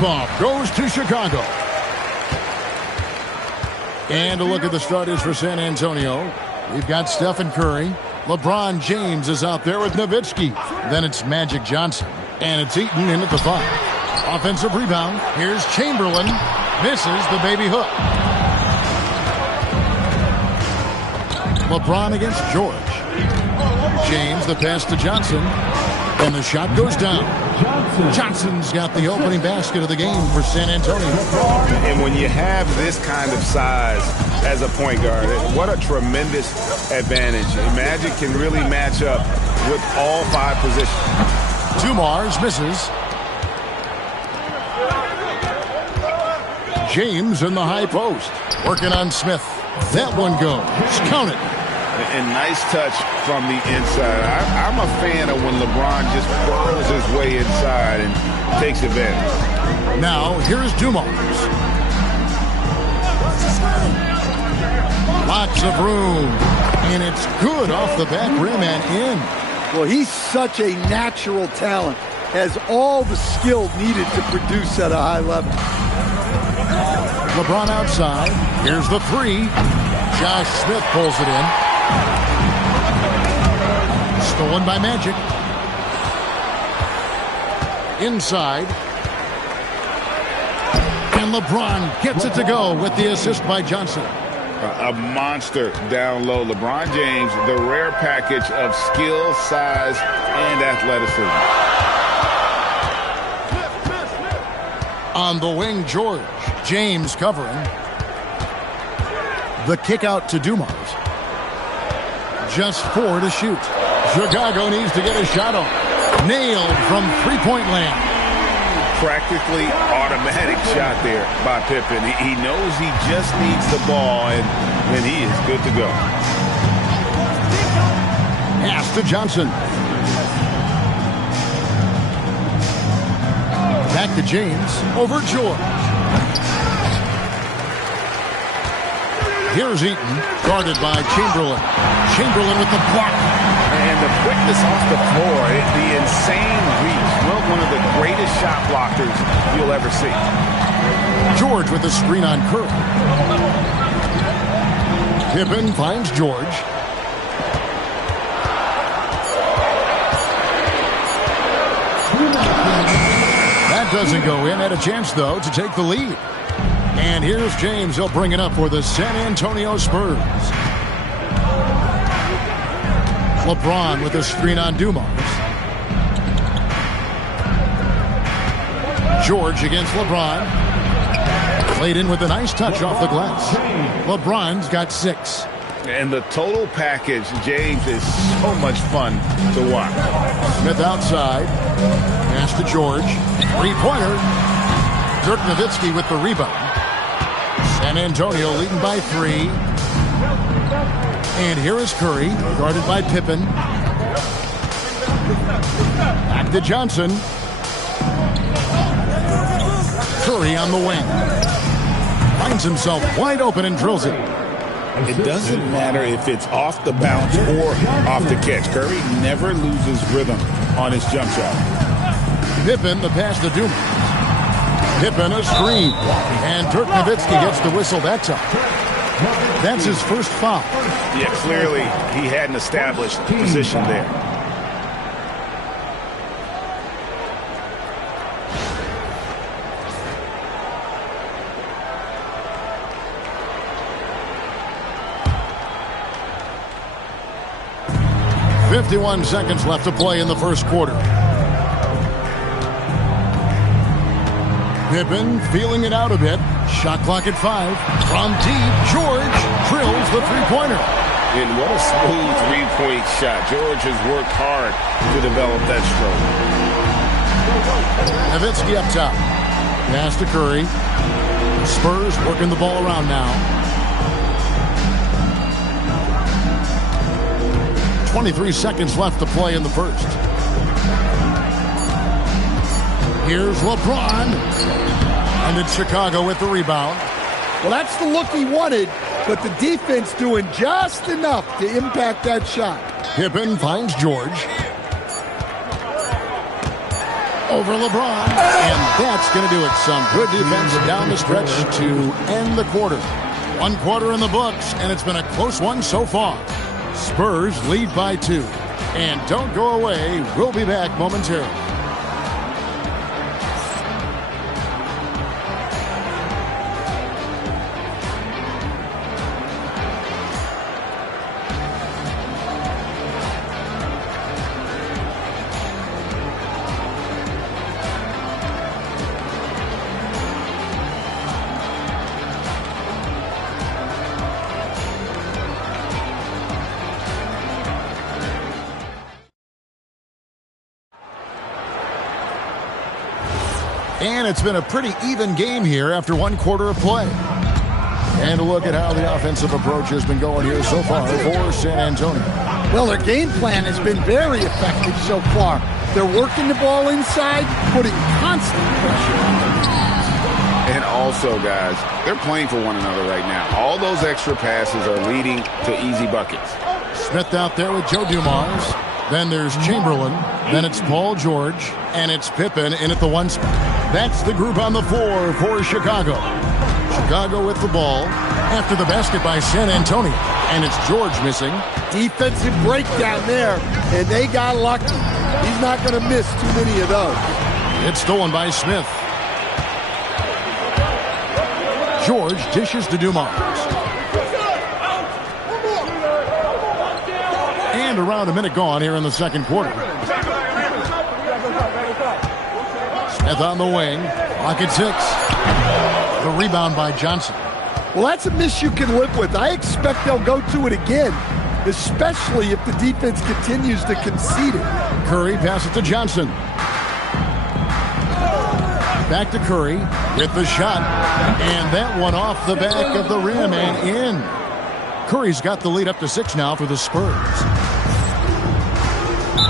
tip-off goes to Chicago. And a look at the starters for San Antonio. We've got Stephen Curry. LeBron James is out there with Nowitzki. Then it's Magic Johnson. And it's Eaton in at the 5. Offensive rebound. Here's Chamberlain. Misses the baby hook. LeBron against George. James, the pass to Johnson. And the shot goes down. Johnson's got the opening basket of the game for San Antonio. And when you have this kind of size as a point guard, what a tremendous advantage. Magic can really match up with all 5 positions. Dumars misses. James in the high post. Working on Smith. That one goes. Count it. And nice touch from the inside. I'm a fan of when LeBron just burrows his way inside and takes advantage. Now, here's Dumars. Lots of room. And it's good off the back rim and in. Well, he's such a natural talent. Has all the skill needed to produce at a high level. LeBron outside. Here's the 3. Josh Smith pulls it in. Stolen by Magic. Inside. And LeBron gets it to go with the assist by Johnson. A monster down low. LeBron James, the rare package of skill, size, and athleticism. On the wing, George. James covering. The kick out to Dumars. Just 4 to shoot. Chicago needs to get a shot off. Nailed from three-point land. Practically automatic shot there by Pippen. He knows he just needs the ball, and he is good to go. Pass to Johnson. Back to James. Over George. Here's Eaton, guarded by Chamberlain. Chamberlain with the block. And the quickness off the floor, the insane reach. Well, one of the greatest shot blockers you'll ever see. George with the screen on Curry. Pippen finds George. That doesn't go in. Had a chance, though, to take the lead. And here's James. He'll bring it up for the San Antonio Spurs. LeBron with a screen on Dumars. George against LeBron. Played in with a nice touch off the glass. LeBron's got 6. And the total package, James, is so much fun to watch. Smith outside. Pass to George. Three-pointer. Dirk Nowitzki with the rebound. San Antonio leading by 3. And here is Curry, guarded by Pippen. Back to Johnson. Curry on the wing. Finds himself wide open and drills it. It doesn't matter if it's off the bounce or off the catch. Curry never loses rhythm on his jump shot. Pippen, the pass to Dumars. Pippen, a screen. And Dirk Nowitzki gets the whistle that time. That's his first foul. Yeah, clearly he had an established position there. .51 seconds left to play in the first quarter. Pippen feeling it out a bit. Shot clock at 5. From deep, George drills the three-pointer. And what a smooth three-point shot. George has worked hard to develop that stroke. Nowitzki up top. Pass to Curry. Spurs working the ball around now. 23 seconds left to play in the first. Here's LeBron. And it's Chicago with the rebound. Well, that's the look he wanted, but the defense doing just enough to impact that shot. Pippen finds George. Over LeBron. And that's going to do it. Some good defense down the stretch to end the quarter. 1 quarter in the books, and it's been a close one so far. Spurs lead by 2. And don't go away. We'll be back momentarily. And it's been a pretty even game here after 1 quarter of play. And a look at how the offensive approach has been going here so far for San Antonio. Well, their game plan has been very effective so far. They're working the ball inside, putting constant pressure on the defense. And also, guys, they're playing for one another right now. All those extra passes are leading to easy buckets. Smith out there with Joe Dumars. Then there's Chamberlain. Then it's Paul George. And it's Pippen in at the 1 spot. That's the group on the floor for Chicago. Chicago with the ball after the basket by San Antonio. And it's George missing. Defensive breakdown there, and they got lucky. He's not going to miss too many of those. It's stolen by Smith. George dishes to Dumars. And around a minute gone here in the second quarter. Smith on the wing. Clock at 6. The rebound by Johnson. Well, that's a miss you can live with. I expect they'll go to it again, especially if the defense continues to concede it. Curry passes to Johnson. Back to Curry with the shot. And that one off the back of the rim and in. Curry's got the lead up to 6 now for the Spurs.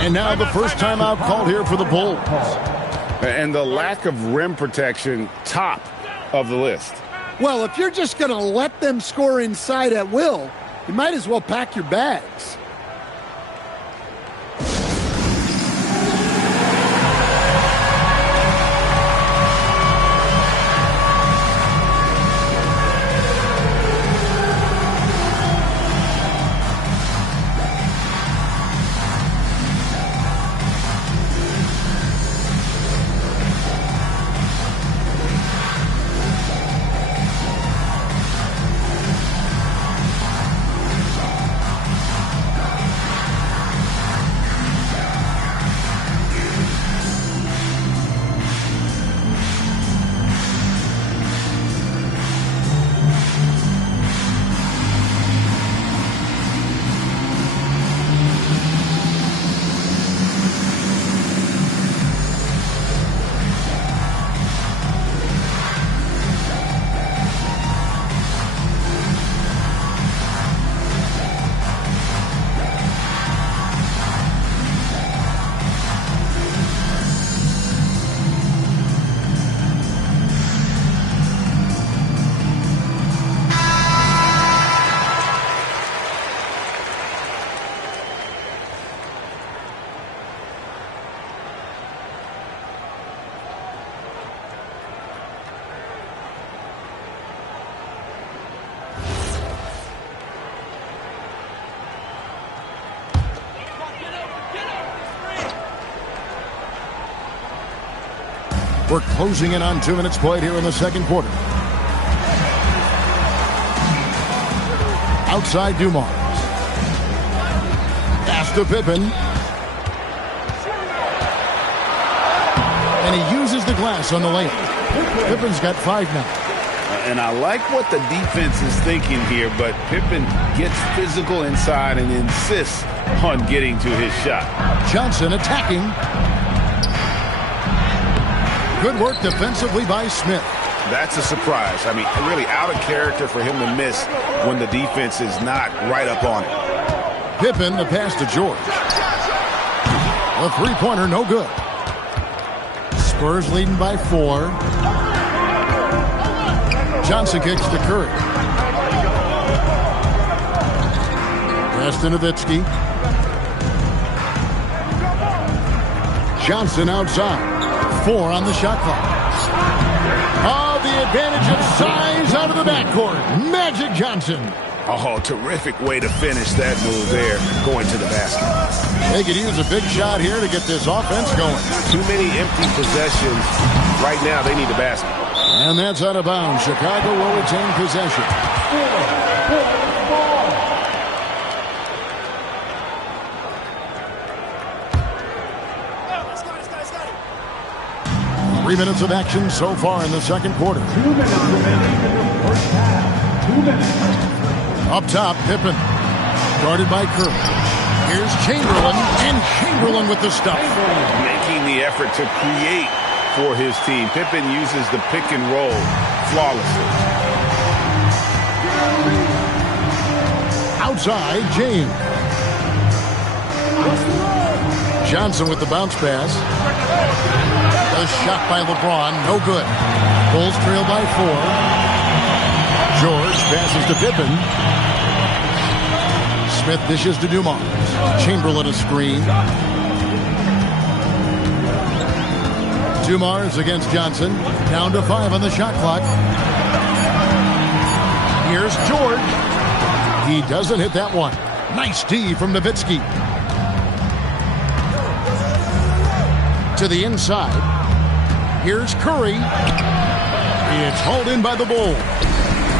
And now the first timeout called here for the Bulls. And the lack of rim protection, top of the list. Well, if you're just going to let them score inside at will, you might as well pack your bags. We're closing in on 2 minutes played here in the second quarter. Outside Dumars. Pass to Pippen. And he uses the glass on the layup. Pippen's got 5 now. And I like what the defense is thinking here, but Pippen gets physical inside and insists on getting to his shot. Johnson attacking. Good work defensively by Smith. That's a surprise. I mean, really out of character for him to miss when the defense is not right up on it. Pippen, the pass to George. A three-pointer, no good. Spurs leading by 4. Johnson kicks to Curry. Pass to Nowitzki. Johnson outside. 4 on the shot clock. Oh, the advantage of size out of the backcourt. Magic Johnson. Oh, terrific way to finish that move there, going to the basket. They could use a big shot here to get this offense going. Too many empty possessions. Right now, they need the basket. And that's out of bounds. Chicago will retain possession. 3 minutes of action so far in the second quarter. 2 minutes remaining in the first half. 2 minutes. Up top, Pippen. Guarded by Curry. Here's Chamberlain, and Chamberlain with the stuff. Making the effort to create for his team. Pippen uses the pick and roll flawlessly. Outside, James. Johnson with the bounce pass. A shot by LeBron, no good. Bulls trail by 4. George passes to Pippen. Smith dishes to Dumars. Chamberlain a screen. Dumars against Johnson. Down to 5 on the shot clock. Here's George. He doesn't hit that one. Nice D from Nowitzki. To the inside. Here's Curry. It's hauled in by the Bulls.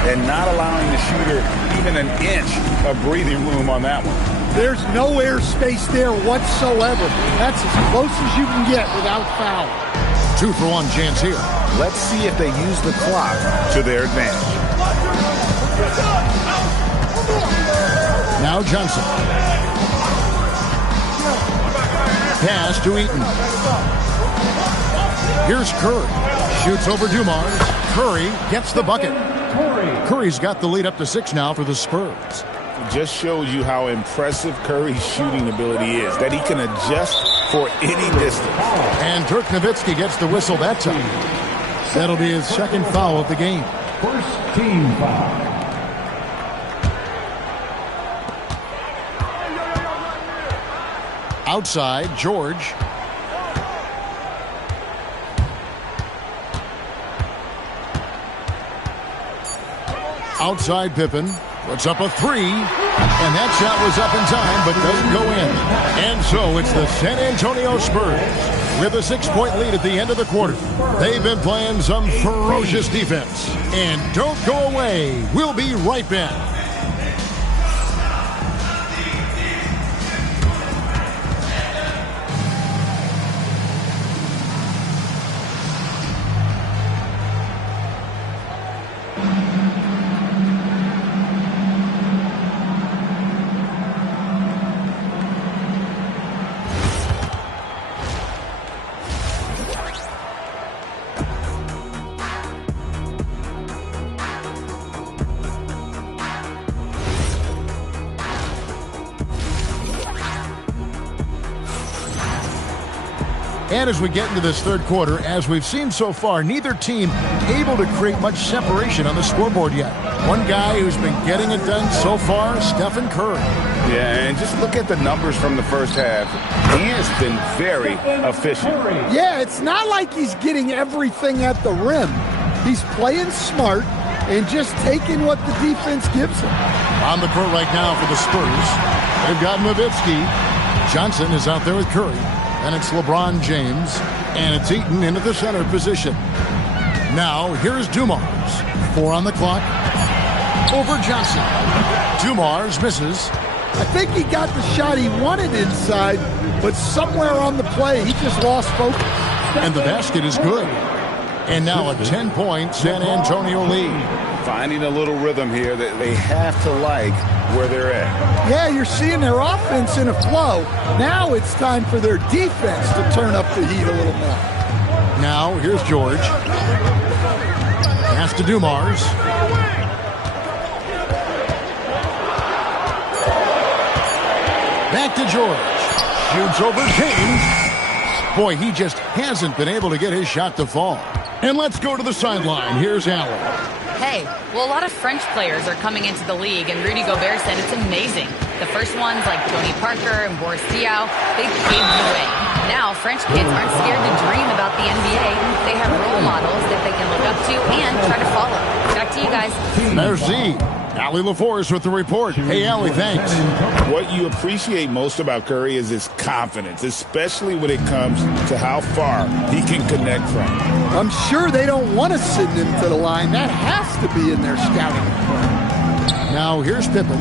And not allowing the shooter even an inch of breathing room on that one. There's no airspace there whatsoever. That's as close as you can get without foul. 2-for-1 chance here. Let's see if they use the clock to their advantage. Now Johnson. Pass to Eaton. Here's Curry. Shoots over Dumars. Curry gets the bucket. Curry's got the lead up to 6 now for the Spurs. It just shows you how impressive Curry's shooting ability is, that he can adjust for any distance. And Dirk Nowitzki gets the whistle that time. That'll be his second foul of the game. First team foul. Outside, George. Outside, Pippen puts up a 3, and that shot was up in time but doesn't go in. And so it's the San Antonio Spurs with a 6-point lead at the end of the quarter. They've been playing some ferocious defense. And don't go away. We'll be right back. And as we get into this third quarter, as we've seen so far, neither team able to create much separation on the scoreboard yet. One guy who's been getting it done so far, Stephen Curry. Yeah, and just look at the numbers from the first half. He has been very efficient. Yeah, it's not like he's getting everything at the rim. He's playing smart and just taking what the defense gives him. On the court right now for the Spurs, they've got Nowitzki. Johnson is out there with Curry. And it's LeBron James, and it's Eaton into the center position. Now, here's Dumars. 4 on the clock. Over Johnson. Dumars misses. I think he got the shot he wanted inside, but somewhere on the play, he just lost focus. And the basket is good. And now a 10-point San Antonio lead. Finding a little rhythm here that they have to like where they're at. Yeah, you're seeing their offense in a flow. Now it's time for their defense to turn up the heat a little more. Now, here's George. Pass to Dumars. Back to George. Shoots over James. Boy, he just hasn't been able to get his shot to fall. And let's go to the sideline. Here's Allen. Hey, well, a lot of French players are coming into the league, and Rudy Gobert said it's amazing. The first ones, like Tony Parker and Boris Diaw, they paved the way. Now, French kids aren't scared to dream about the NBA. They have role models that they can look up to and try to follow. Back to you guys. Merci. Allie LaForce with the report. Hey, Allie, thanks. What you appreciate most about Curry is his confidence, especially when it comes to how far he can connect from. I'm sure they don't want to send him to the line. That has to be in their scouting report. Now here's Pippen.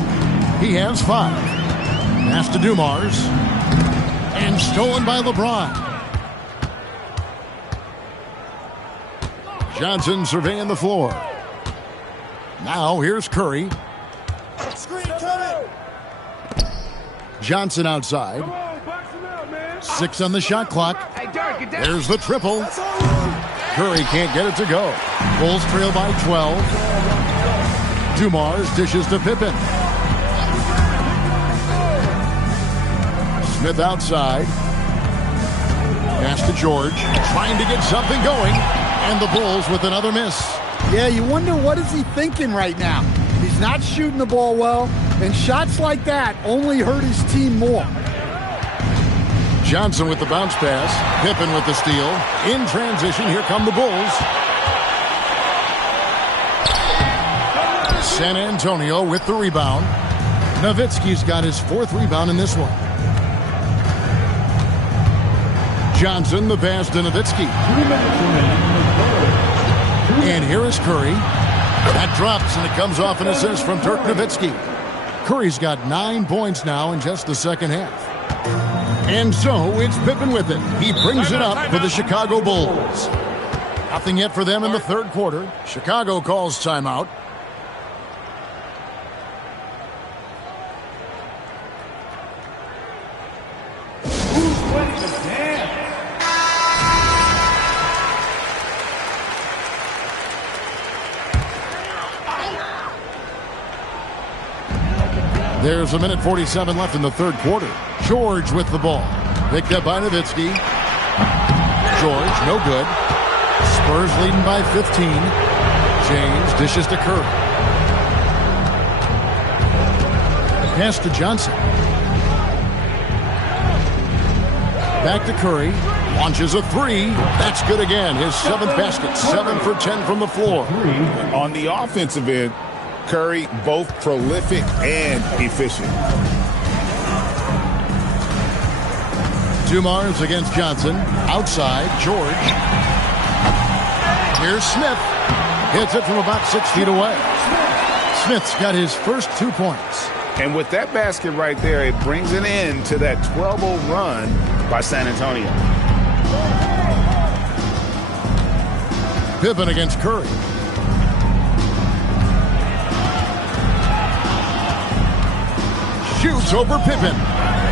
He has 5. Pass to Dumars. And stolen by LeBron. Johnson surveying the floor. Now here's Curry. Johnson outside. 6 on the shot clock. There's the triple. Curry can't get it to go. Bulls trail by 12. Dumars dishes to Pippen. Smith outside. Pass to George. Trying to get something going. And the Bulls with another miss. Yeah, you wonder what is he thinking right now. He's not shooting the ball well, and shots like that only hurt his team more. Johnson with the bounce pass. Pippen with the steal. In transition, here come the Bulls. San Antonio with the rebound. Nowitzki's got his 4th rebound in this one. Johnson, the pass to Nowitzki. And here is Curry. That drops, and it comes off an assist from Dirk Nowitzki. Curry's got 9 points now in just the second half. And so it's Pippen with it. He brings it up for the Chicago Bulls. Nothing yet for them in the third quarter. Chicago calls timeout. There's 1:47 left in the third quarter. George with the ball. Picked up by Nowitzki. George, no good. Spurs leading by 15. James dishes to Curry. Pass to Johnson. Back to Curry. Launches a 3. That's good again. His 7th basket. 7 for 10 from the floor. On the offensive end, Curry both prolific and efficient. Dumars against Johnson. Outside, George. Here's Smith. Hits it from about 6 feet away. Smith's got his first 2 points. And with that basket right there, it brings an end to that 12-0 run by San Antonio. Pippen against Curry. Shoots over Pippen.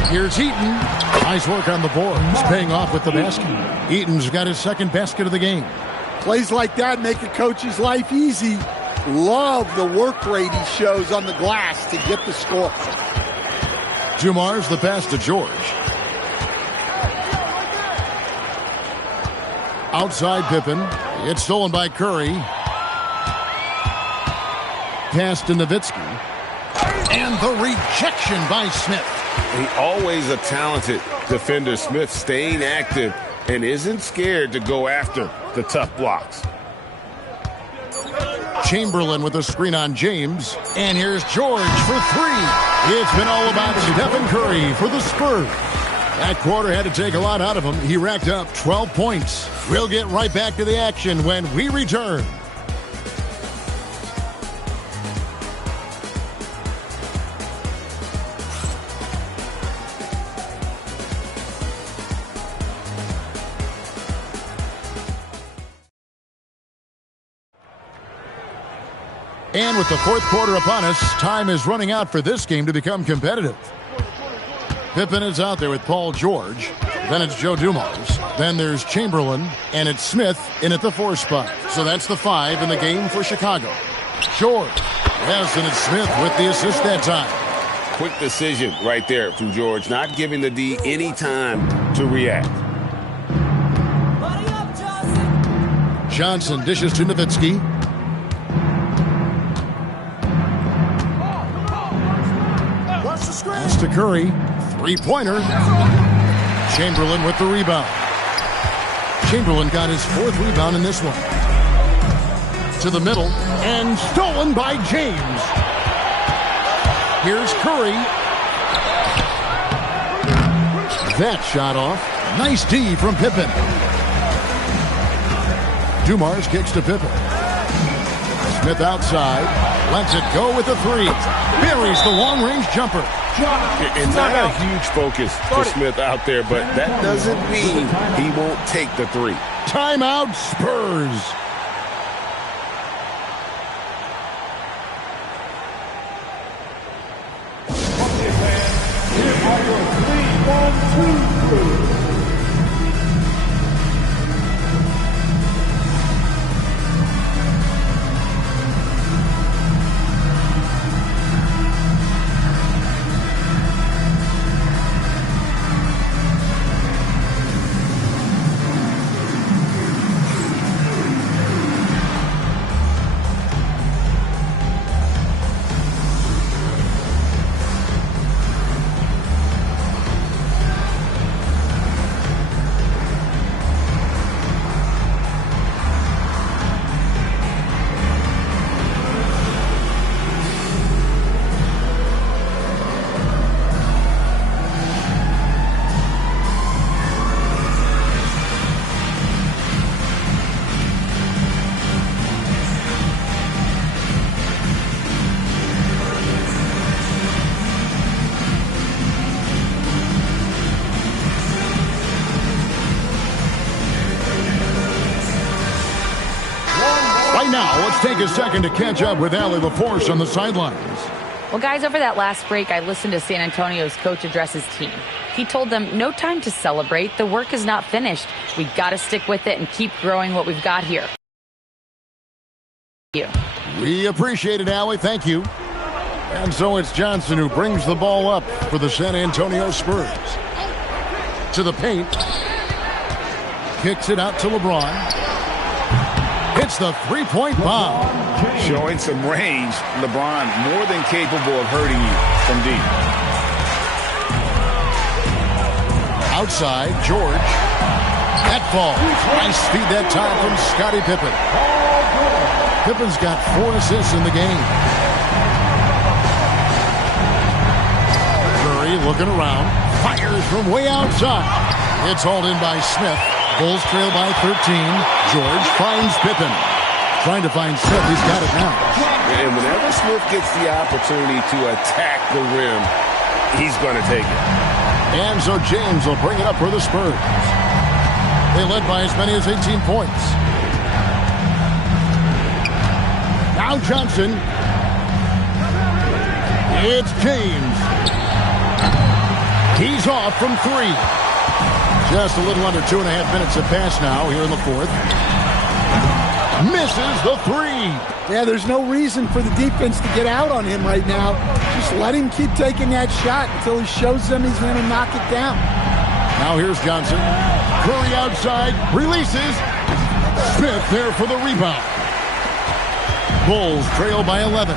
Here's Eaton. Nice work on the boards, paying off with the basket. Eaton's got his 2nd basket of the game. Plays like that make a coach's life easy. Love the work rate he shows on the glass to get the score. Dumars the pass to George. Outside Pippen. It's stolen by Curry. Pass to Nowitzki. And the rejection by Smith. Always a talented defender, Smith, staying active and isn't scared to go after the tough blocks. Chamberlain with a screen on James. And here's George for 3. It's been all about Stephen Curry for the Spurs. That quarter had to take a lot out of him. He racked up 12 points. We'll get right back to the action when we return. And with the fourth quarter upon us, time is running out for this game to become competitive. Pippen is out there with Paul George. Then it's Joe Dumars. Then there's Chamberlain. And it's Smith in at the 4 spot. So that's the 5 in the game for Chicago. George. Yes, and it's Smith with the assist that time. Quick decision right there from George, not giving the D any time to react. Johnson dishes to Nowitzki. Pass to Curry. 3-pointer. Chamberlain with the rebound. Chamberlain got his 4th rebound in this one. To the middle, and stolen by James. Here's Curry. That shot off. Nice D from Pippen. Dumars kicks to Pippen. Smith outside. Lets it go with the 3. Buries the long-range jumper. It's not a huge focus for Smith out there, but that doesn't mean he won't take the 3. Timeout, Spurs. Here are your 3-1-2 crews. Right now, let's take a second to catch up with Allie LaForce on the sidelines. Well, guys, over that last break, I listened to San Antonio's coach address his team. He told them, no time to celebrate. The work is not finished. We got to stick with it and keep growing what we've got here. Thank you. We appreciate it, Allie. Thank you. And so it's Johnson who brings the ball up for the San Antonio Spurs. To the paint. Kicks it out to LeBron. Hits the three-point bomb. Showing some range, LeBron more than capable of hurting you from deep. Outside, George. That falls. Nice feed that time from Scottie Pippen. Pippen's got 4 assists in the game. Curry looking around. Fires from way outside. It's hauled in by Smith. Bulls trail by 13. George finds Pippen. Trying to find Smith. He's got it now. And whenever Smith gets the opportunity to attack the rim, he's going to take it. And so James will bring it up for the Spurs. They led by as many as 18 points. Now Johnson. It's James. He's off from 3. Just a little under 2.5 minutes have passed now here in the 4th. Misses the 3. Yeah, there's no reason for the defense to get out on him right now. Just let him keep taking that shot until he shows them he's going to knock it down. Now here's Johnson. Curry outside. Releases. Smith there for the rebound. Bulls trail by 11.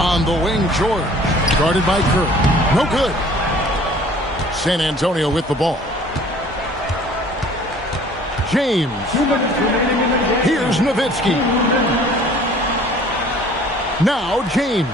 On the wing, George. Guarded by Curry. No good. San Antonio with the ball. James. Here's Nowitzki. Now James.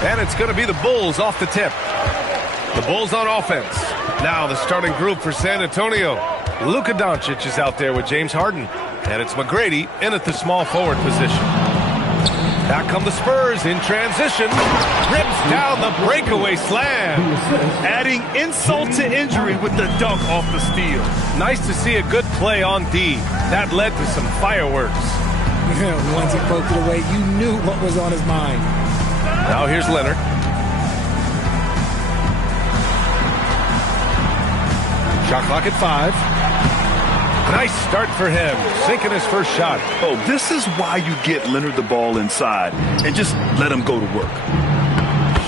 And it's going to be the Bulls off the tip. The Bulls on offense. Now the starting group for San Antonio. Luka Doncic is out there with James Harden. And it's McGrady in at the small forward position. Back come the Spurs in transition. Rips down the breakaway slam. Adding insult to injury with the dunk off the steal. Nice to see a good play on D. That led to some fireworks. Once he poked it away, you knew what was on his mind. Now here's Leonard. Shot clock at 5. Nice start for him, sinking his first shot. Oh, this is why you get Leonard the ball inside and just let him go to work.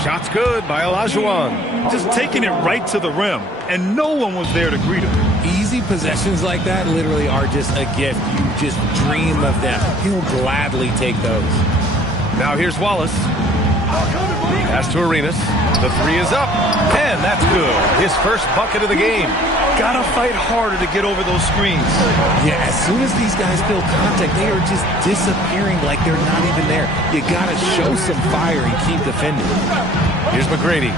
Shot's good by Olajuwon. Just taking it right to the rim, and no one was there to greet him. Easy possessions like that literally are just a gift. You just dream of them. He'll gladly take those. Now here's Wallace. Pass to Arenas. The three is up, and that's good. His first bucket of the game. Gotta fight harder to get over those screens. Yeah, as soon as these guys feel contact, they are just disappearing like they're not even there. You gotta show some fire and keep defending. Here's McGrady.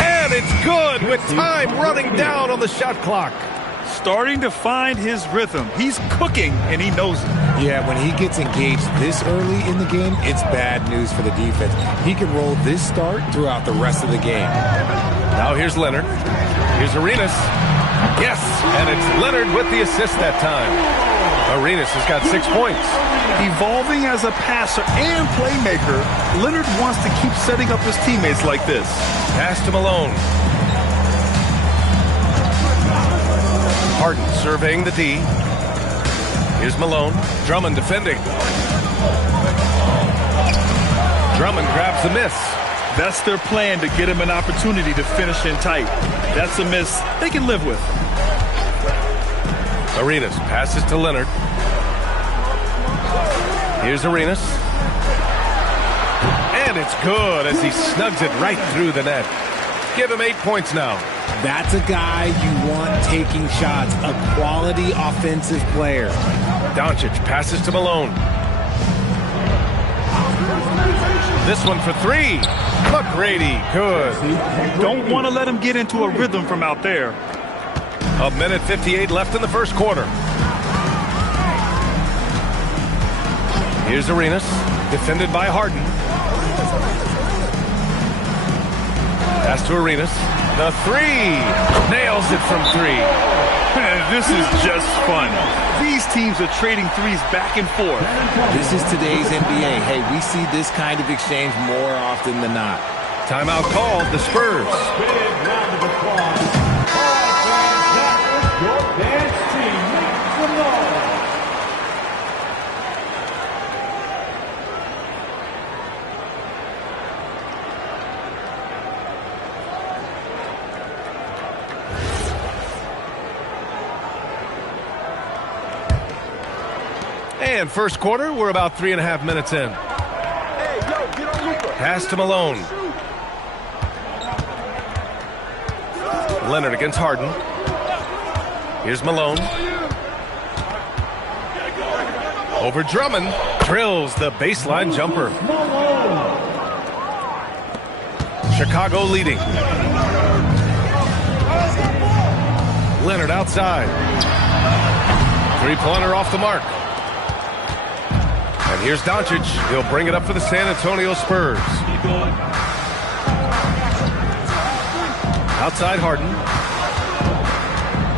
And it's good with time running down on the shot clock. Starting to find his rhythm. He's cooking, and he knows it. Yeah, when he gets engaged this early in the game, it's bad news for the defense. He can roll this start throughout the rest of the game. Now here's Leonard. Here's Arenas. Yes, and it's Leonard with the assist that time. Arenas has got 6 points. Evolving as a passer and playmaker, Leonard wants to keep setting up his teammates like this. Pass to Malone. Harden surveying the D. Here's Malone. Drummond defending. Drummond grabs the miss. That's their plan, to get him an opportunity to finish in tight. That's a miss they can live with. Arenas passes to Leonard. Here's Arenas. And it's good as he snugs it right through the net. Give him 8 points now. That's a guy you want taking shots, a quality offensive player. Doncic passes to Malone. This one for three. McGrady, good. Don't want to let him get into a rhythm from out there. A minute 58 left in the first quarter. Here's Arenas, defended by Harden. Pass to Arenas. The three. Nails it from three. This is just fun. These teams are trading threes back and forth. This is today's NBA. Hey, we see this kind of exchange more often than not. Timeout called, the Spurs. And first quarter, we're about 3.5 minutes in. Pass to Malone. Leonard against Harden. Here's Malone. Over Drummond. Drills the baseline jumper. Chicago leading. Leonard outside. Three-pointer off the mark. And here's Doncic. He'll bring it up for the San Antonio Spurs. Outside Harden.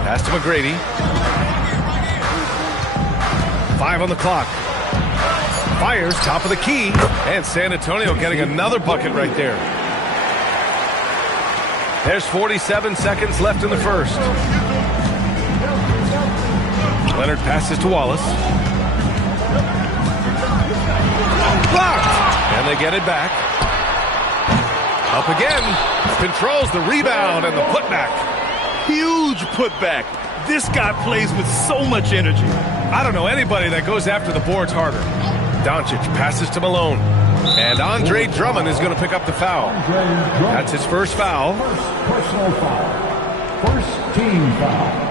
Pass to McGrady. 5 on the clock. Fires top of the key. And San Antonio getting another bucket right there. There's 47 seconds left in the first. Leonard passes to Wallace. Blocked! And they get it back. Up again. Controls the rebound and the putback. Huge putback. This guy plays with so much energy. I don't know anybody that goes after the boards harder. Doncic passes to Malone. And Andre Drummond is going to pick up the foul. That's his first foul. First personal foul. First team foul.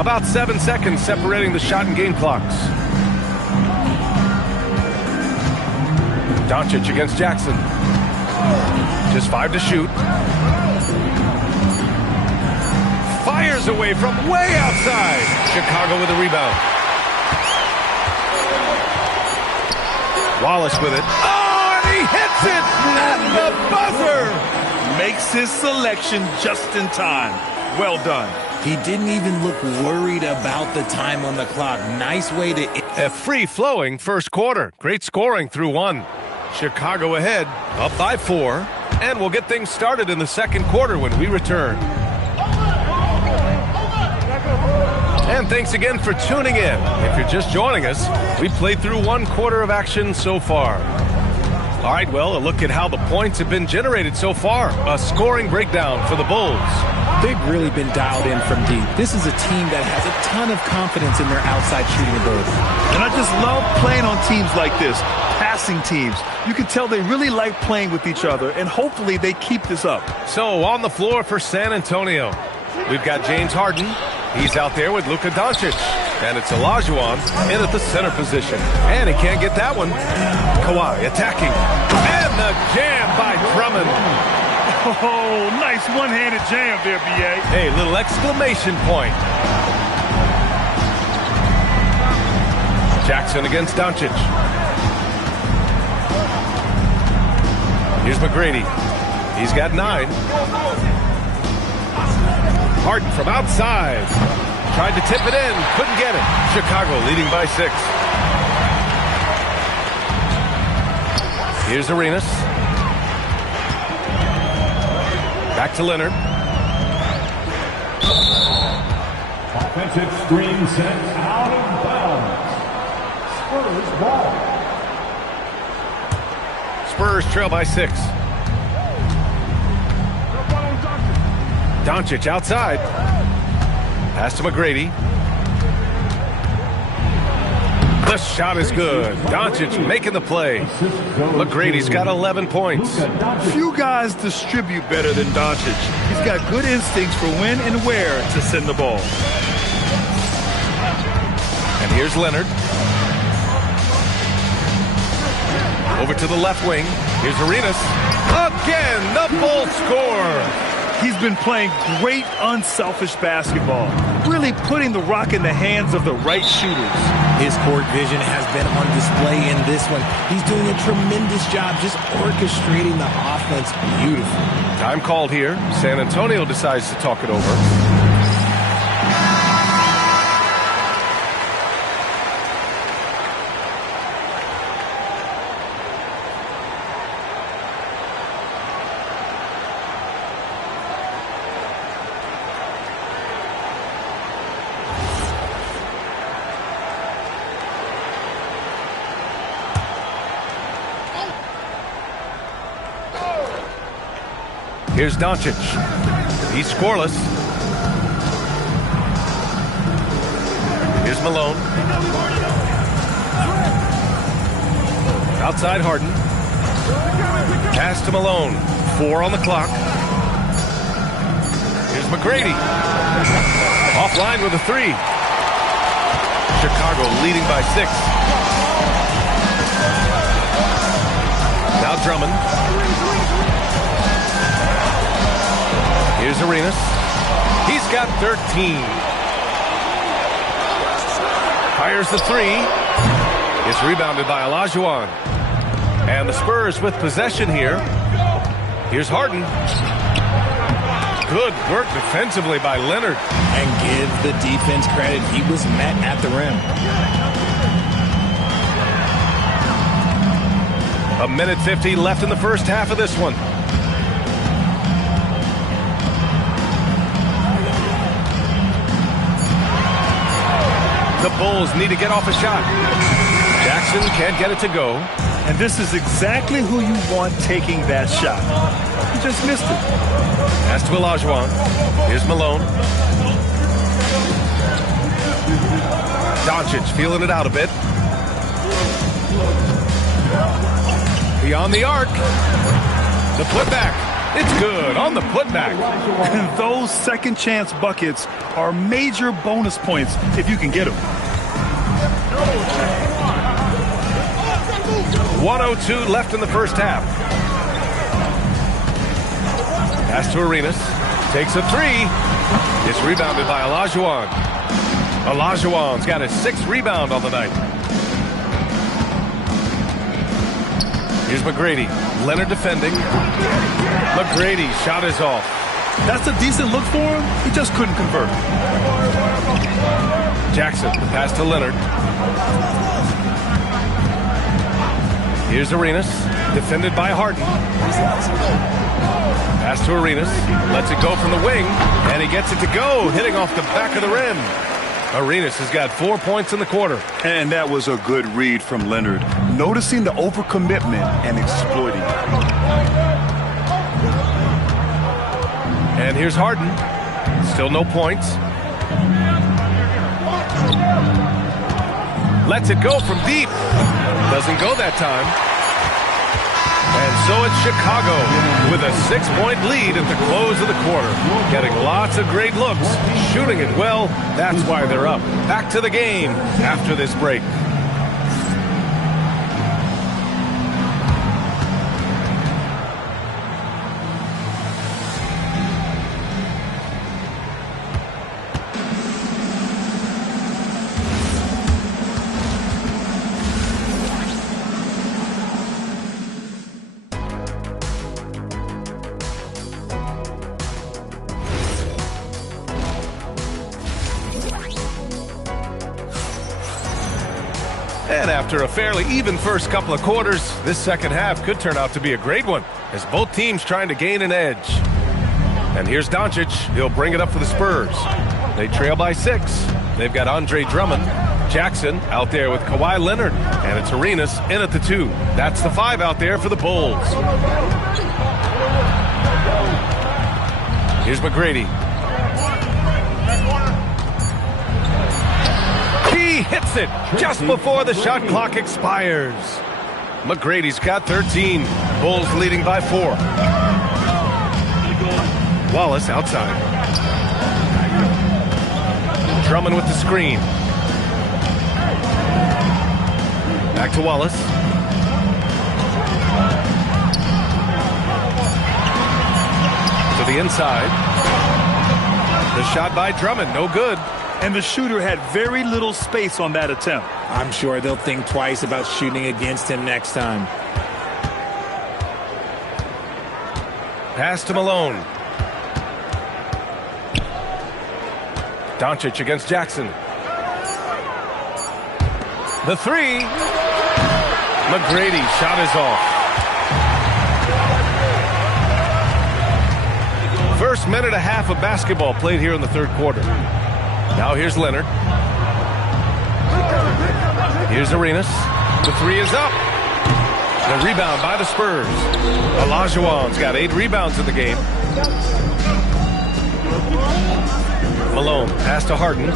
About 7 seconds separating the shot and game clocks. Doncic against Jackson. Just 5 to shoot. Fires away from way outside. Chicago with a rebound. Wallace with it. Oh, and he hits it at the buzzer. Makes his selection just in time. Well done. He didn't even look worried about the time on the clock. Nice way to... A free-flowing first quarter. Great scoring through one. Chicago ahead, up by 4. And we'll get things started in the second quarter when we return. And thanks again for tuning in. If you're just joining us, we played through 1 quarter of action so far. All right, well, a look at how the points have been generated so far. A scoring breakdown for the Bulls. They've really been dialed in from deep. This is a team that has a ton of confidence in their outside shooting ability. And I just love playing on teams like this, passing teams. You can tell they really like playing with each other, and hopefully they keep this up. So on the floor for San Antonio, we've got James Harden. He's out there with Luka Doncic. And it's Olajuwon in at the center position. And he can't get that one. Kawhi attacking. And the jam by Drummond. Oh, nice one-handed jam there, B.A. Hey, little exclamation point. Jackson against Doncic. Here's McGrady. He's got 9. Harden from outside. Tried to tip it in. Couldn't get it. Chicago leading by 6. Here's Arenas. Back to Leonard. Offensive screen sent out of bounds. Spurs ball. Spurs trail by 6. Doncic outside. Pass to McGrady. The shot is good. Doncic making the play. McGrady's got 11 points. Few guys distribute better than Doncic. He's got good instincts for when and where to send the ball. And here's Leonard. Over to the left wing. Here's Arenas. Again, the Bulls score. He's been playing great unselfish basketball, really putting the rock in the hands of the right shooters. His court vision has been on display in this one. He's doing a tremendous job just orchestrating the offense beautifully. Time called here. San Antonio decides to talk it over. Here's Doncic. He's scoreless. Here's Malone. Outside Harden. Pass to Malone. 4 on the clock. Here's McGrady. Offline with a 3. Chicago leading by 6. Now Drummond. Here's Arenas. He's got 13. Fires the 3. It's rebounded by Olajuwon. And the Spurs with possession here. Here's Harden. Good work defensively by Leonard. And give the defense credit. He was met at the rim. 1:50 left in the first half of this one. The Bulls need to get off a shot. Jackson can't get it to go. And this is exactly who you want taking that shot. He just missed it. Pass to Olajuwon. Here's Malone. Doncic feeling it out a bit. Beyond the arc. The putback. It's good on the putback. And those second chance buckets are major bonus points if you can get them. 1:02 left in the first half. Pass to Arenas. Takes a 3. It's rebounded by Olajuwon. Olajuwon's got his 6th rebound on the night. Here's McGrady. Leonard defending. McGrady shot is off. That's a decent look for him. He just couldn't convert. Jackson, the pass to Leonard. Here's Arenas, defended by Harden. Pass to Arenas, lets it go from the wing, and he gets it to go, hitting off the back of the rim. Arenas has got 4 points in the quarter. And that was a good read from Leonard, noticing the overcommitment and exploiting it. And here's Harden. Still no points. Lets it go from deep. Doesn't go that time. And so it's Chicago with a 6-point lead at the close of the quarter. Getting lots of great looks, shooting it well. That's why they're up. Back to the game after this break. And after a fairly even first couple of quarters, this second half could turn out to be a great one, as both teams trying to gain an edge. And here's Doncic. He'll bring it up for the Spurs. They trail by 6. They've got Andre Drummond. Jackson out there with Kawhi Leonard. And it's Arenas in at the 2. That's the 5 out there for the Bulls. Here's McGrady. He hits it just before the shot clock expires. McGrady's got 13. Bulls leading by 4. Wallace outside. Drummond with the screen. Back to Wallace. To the inside. The shot by Drummond, no good. And the shooter had very little space on that attempt. I'm sure they'll think twice about shooting against him next time. Pass to Malone. Doncic against Jackson. The 3. McGrady shot is off. First minute and a half of basketball played here in the third quarter. Now here's Leonard. Here's Arenas. The 3 is up. The rebound by the Spurs. Olajuwon's got 8 rebounds in the game. Malone, pass to Harden.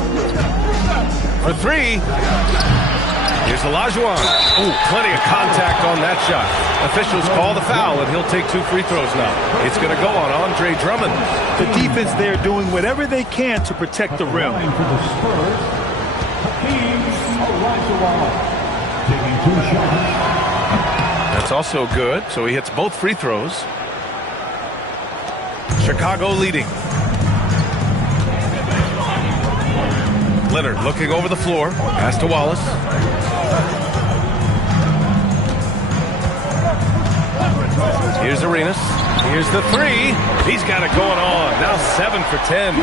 For 3. Here's Olajuwon. Ooh, plenty of contact on that shot. Officials call the foul, and he'll take 2 free throws now. It's going to go on Andre Drummond. The defense there doing whatever they can to protect the rim. For the Spurs, Hakeem Olajuwon taking 2 shots. That's also good, so he hits both free throws. Chicago leading. Leonard looking over the floor. Pass to Wallace. Here's Arenas. Here's the 3. He's got it going on. Now 7 for 10.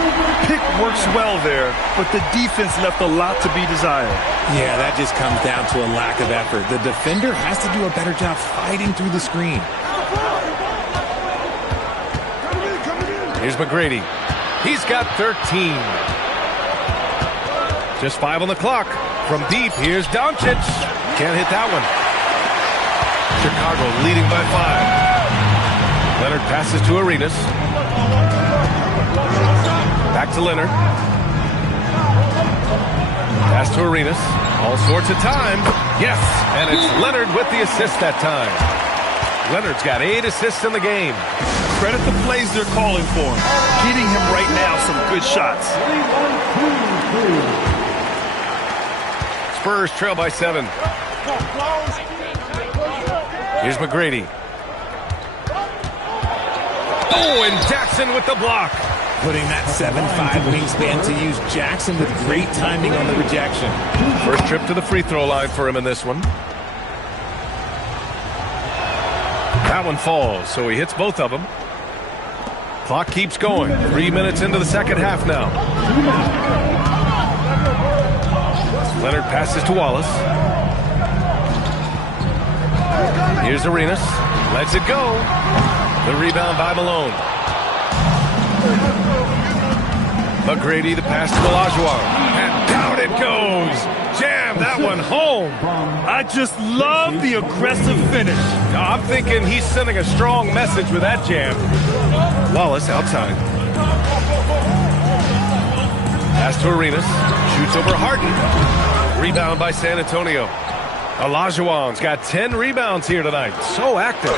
Pick works well there, but the defense left a lot to be desired. Yeah, that just comes down to a lack of effort. The defender has to do a better job fighting through the screen. Here's McGrady. He's got 13. Just 5 on the clock. From deep, here's Doncic. Can't hit that one. Chicago leading by 5. Leonard passes to Arenas. Back to Leonard. Pass to Arenas. All sorts of time. Yes, and it's Leonard with the assist that time. Leonard's got 8 assists in the game. Credit the plays they're calling for him. Getting him right now some good shots. Spurs trail by 7. Here's McGrady. Oh, and Jackson with the block. Putting that 7'5" wingspan to use. Jackson with great timing on the rejection. First trip to the free throw line for him in this one. That one falls, so he hits both of them. Clock keeps going. 3 minutes into the second half now. Leonard passes to Wallace. Here's Arenas. Lets it go. The rebound by Malone. McGrady, the pass to Olajuwon. And down it goes. Jam that one home. I just love the aggressive finish. I'm thinking he's sending a strong message with that jam. Wallace outside. Pass to Arenas. Shoots over Harden. Rebound by San Antonio. Olajuwon's got 10 rebounds here tonight. So active.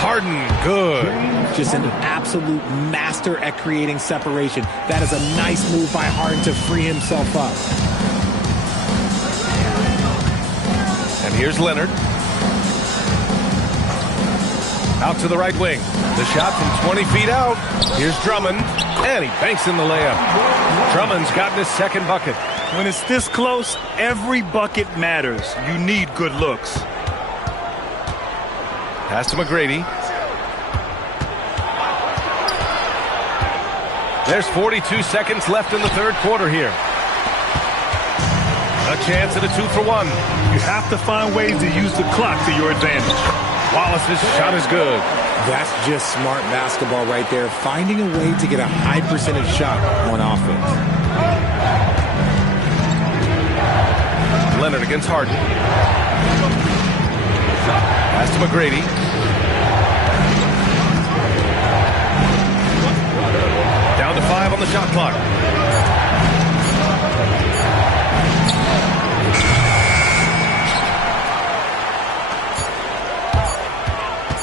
Harden, good. Just an absolute master at creating separation. That is a nice move by Harden to free himself up. And here's Leonard. Out to the right wing. The shot from 20 feet out. Here's Drummond. And he banks in the layup. Drummond's gotten his second bucket. When it's this close, every bucket matters. You need good looks. Pass to McGrady. There's 42 seconds left in the third quarter here. A chance at a 2-for-1. You have to find ways to use the clock to your advantage. Wallace's shot is good. That's just smart basketball right there. Finding a way to get a high percentage shot on offense. Leonard against Harden. Pass to McGrady. Down to 5 on the shot clock.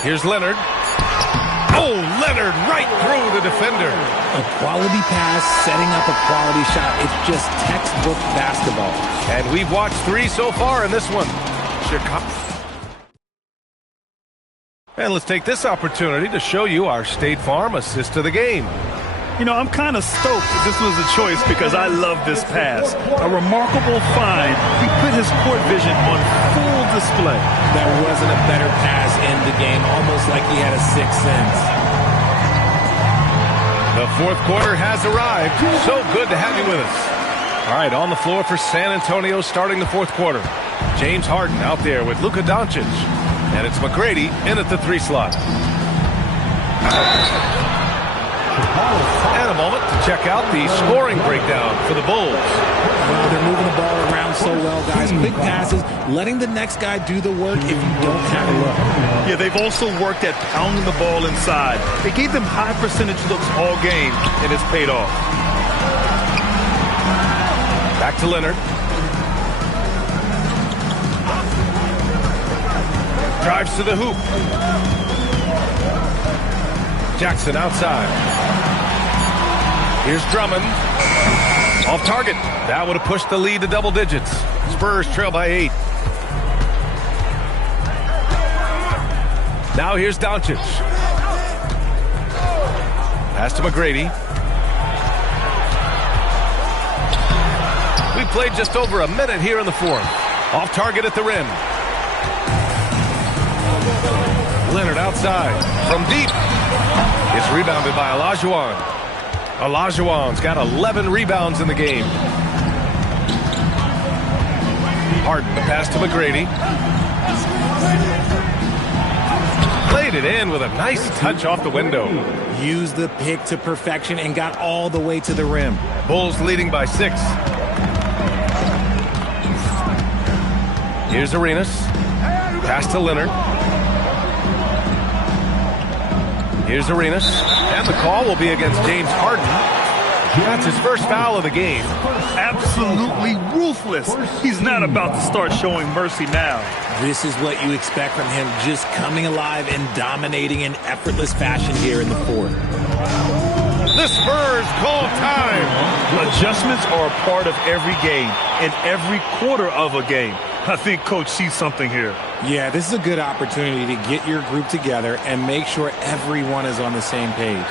Here's Leonard. Oh, Leonard right through the defender. A quality pass, setting up a quality shot. It's just textbook basketball. And we've watched 3 so far in this one. Chicago. And let's take this opportunity to show you our State Farm assist to the game. You know, I'm kind of stoked that this was a choice because I love this pass. A remarkable find. He put his court vision on full display. There wasn't a better pass in the game, almost like he had a sixth sense. The fourth quarter has arrived. So good to have you with us. All right, on the floor for San Antonio starting the fourth quarter. James Harden out there with Luka Doncic. And it's McGrady in at the 3 slot. And a moment to check out the scoring breakdown for the Bulls. Well, they're moving the ball around so well, guys. Quick passes, letting the next guy do the work if you don't have a look. Yeah, they've also worked at pounding the ball inside. They gave them high percentage looks all game, and it's paid off. Back to Leonard. Drives to the hoop. Jackson outside. Here's Drummond. Off target. That would have pushed the lead to double digits. Spurs trail by 8. Now here's Doncic. Pass to McGrady. We played just over a minute here in the fourth. Off target at the rim. Leonard outside from deep. It's rebounded by Olajuwon. Olajuwon's got 11 rebounds in the game. Harden, the pass to McGrady. Played it in with a nice touch off the window. Used the pick to perfection and got all the way to the rim. Bulls leading by 6. Here's Arenas. Pass to Leonard. Here's Arenas. And the call will be against James Harden. That's his first foul of the game. Absolutely ruthless. He's not about to start showing mercy now. This is what you expect from him, just coming alive and dominating in effortless fashion here in the fourth. The Spurs call time. Adjustments are a part of every game and every quarter of a game. I think Coach sees something here. Yeah, this is a good opportunity to get your group together and make sure everyone is on the same page.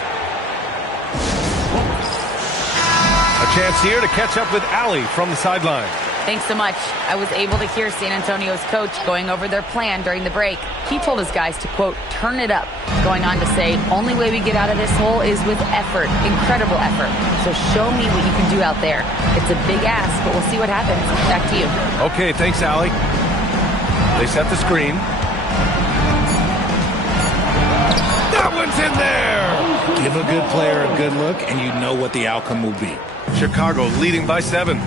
A chance here to catch up with Allie from the sideline. Thanks so much. I was able to hear San Antonio's coach going over their plan during the break. He told his guys to, quote, turn it up. Going on to say, only way we get out of this hole is with effort, incredible effort. So show me what you can do out there. It's a big ask, but we'll see what happens. Back to you. Okay, thanks, Allie. They set the screen. That one's in there! Give a good player a good look, and you know what the outcome will be. Chicago leading by 7.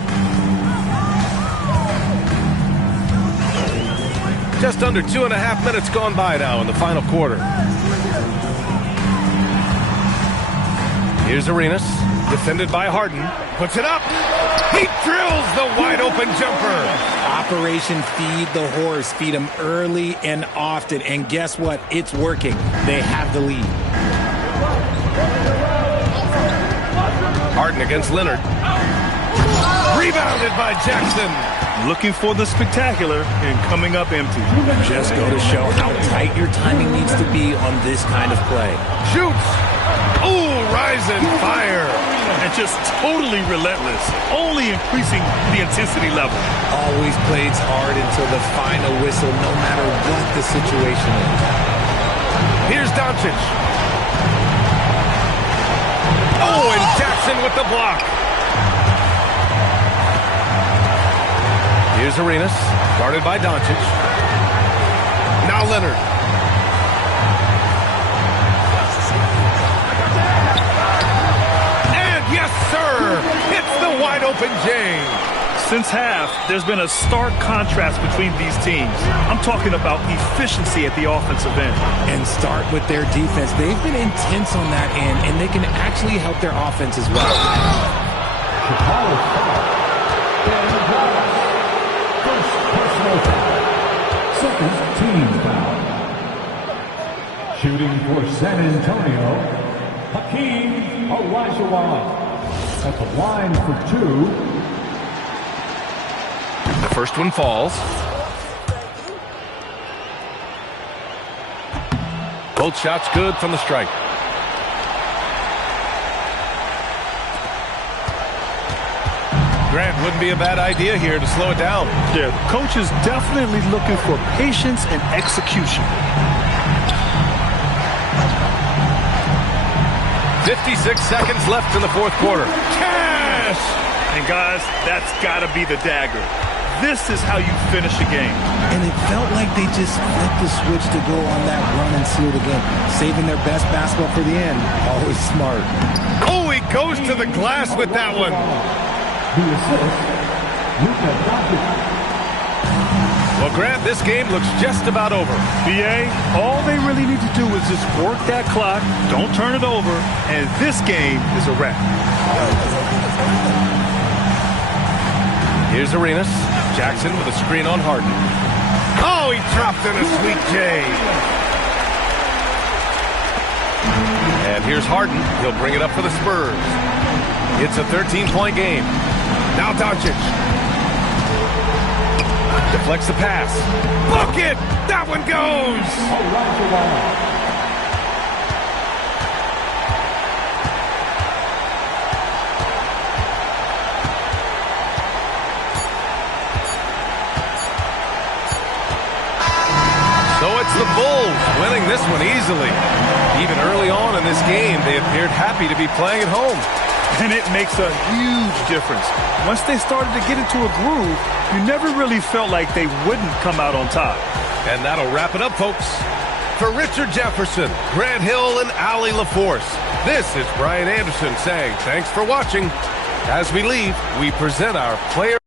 Just under 2.5 minutes gone by now in the final quarter. Here's Arenas, defended by Harden. Puts it up. He drills the wide-open jumper. Operation Feed the Horse. Feed him early and often. And guess what? It's working. They have the lead. Harden against Leonard. Rebounded by Jackson. Looking for the spectacular and coming up empty. Just go to show how tight your timing needs to be on this kind of play. Shoots. Ooh, rising fire. And just totally relentless, only increasing the intensity level. Always plays hard until the final whistle, no matter what the situation is. Here's Doncic. Oh, and Jackson with the block. Here's Arenas, guarded by Doncic. Now Leonard. And yes, sir, hits the wide open J. Since half, there's been a stark contrast between these teams. I'm talking about efficiency at the offensive end. And start with their defense. They've been intense on that end, and they can actually help their offense as well. Chicago foul. Daniel Wallace. First personal foul. Second team foul. Shooting for San Antonio, Hakeem Olajuwon. At the line for 2. The first one falls. Both shots good from the stripe. Grant, wouldn't be a bad idea here to slow it down. Yeah, the coach is definitely looking for patience and execution. 56 seconds left in the fourth quarter. Cash! And guys, that's got to be the dagger. This is how you finish a game. And it felt like they just flipped the switch to go on that run and seal the game. Saving their best basketball for the end. Always smart. Oh, he goes to the glass with that one. The assist, Luka Doncic. Well, Grant, this game looks just about over. BA, all they really need to do is just work that clock, don't turn it over, and this game is a wrap. Here's Arenas. Jackson with a screen on Harden. Oh, he dropped in a sweet J. And here's Harden. He'll bring it up for the Spurs. It's a 13-point game. Now Doncic. Deflects the pass. Bucket! That one goes! Olajuwon. So it's the Bulls winning this one easily. Even early on in this game, they appeared happy to be playing at home. And it makes a huge difference. Once they started to get into a groove, you never really felt like they wouldn't come out on top. And that'll wrap it up, folks. For Richard Jefferson, Grant Hill, and Allie LaForce, this is Brian Anderson saying thanks for watching. As we leave, we present our player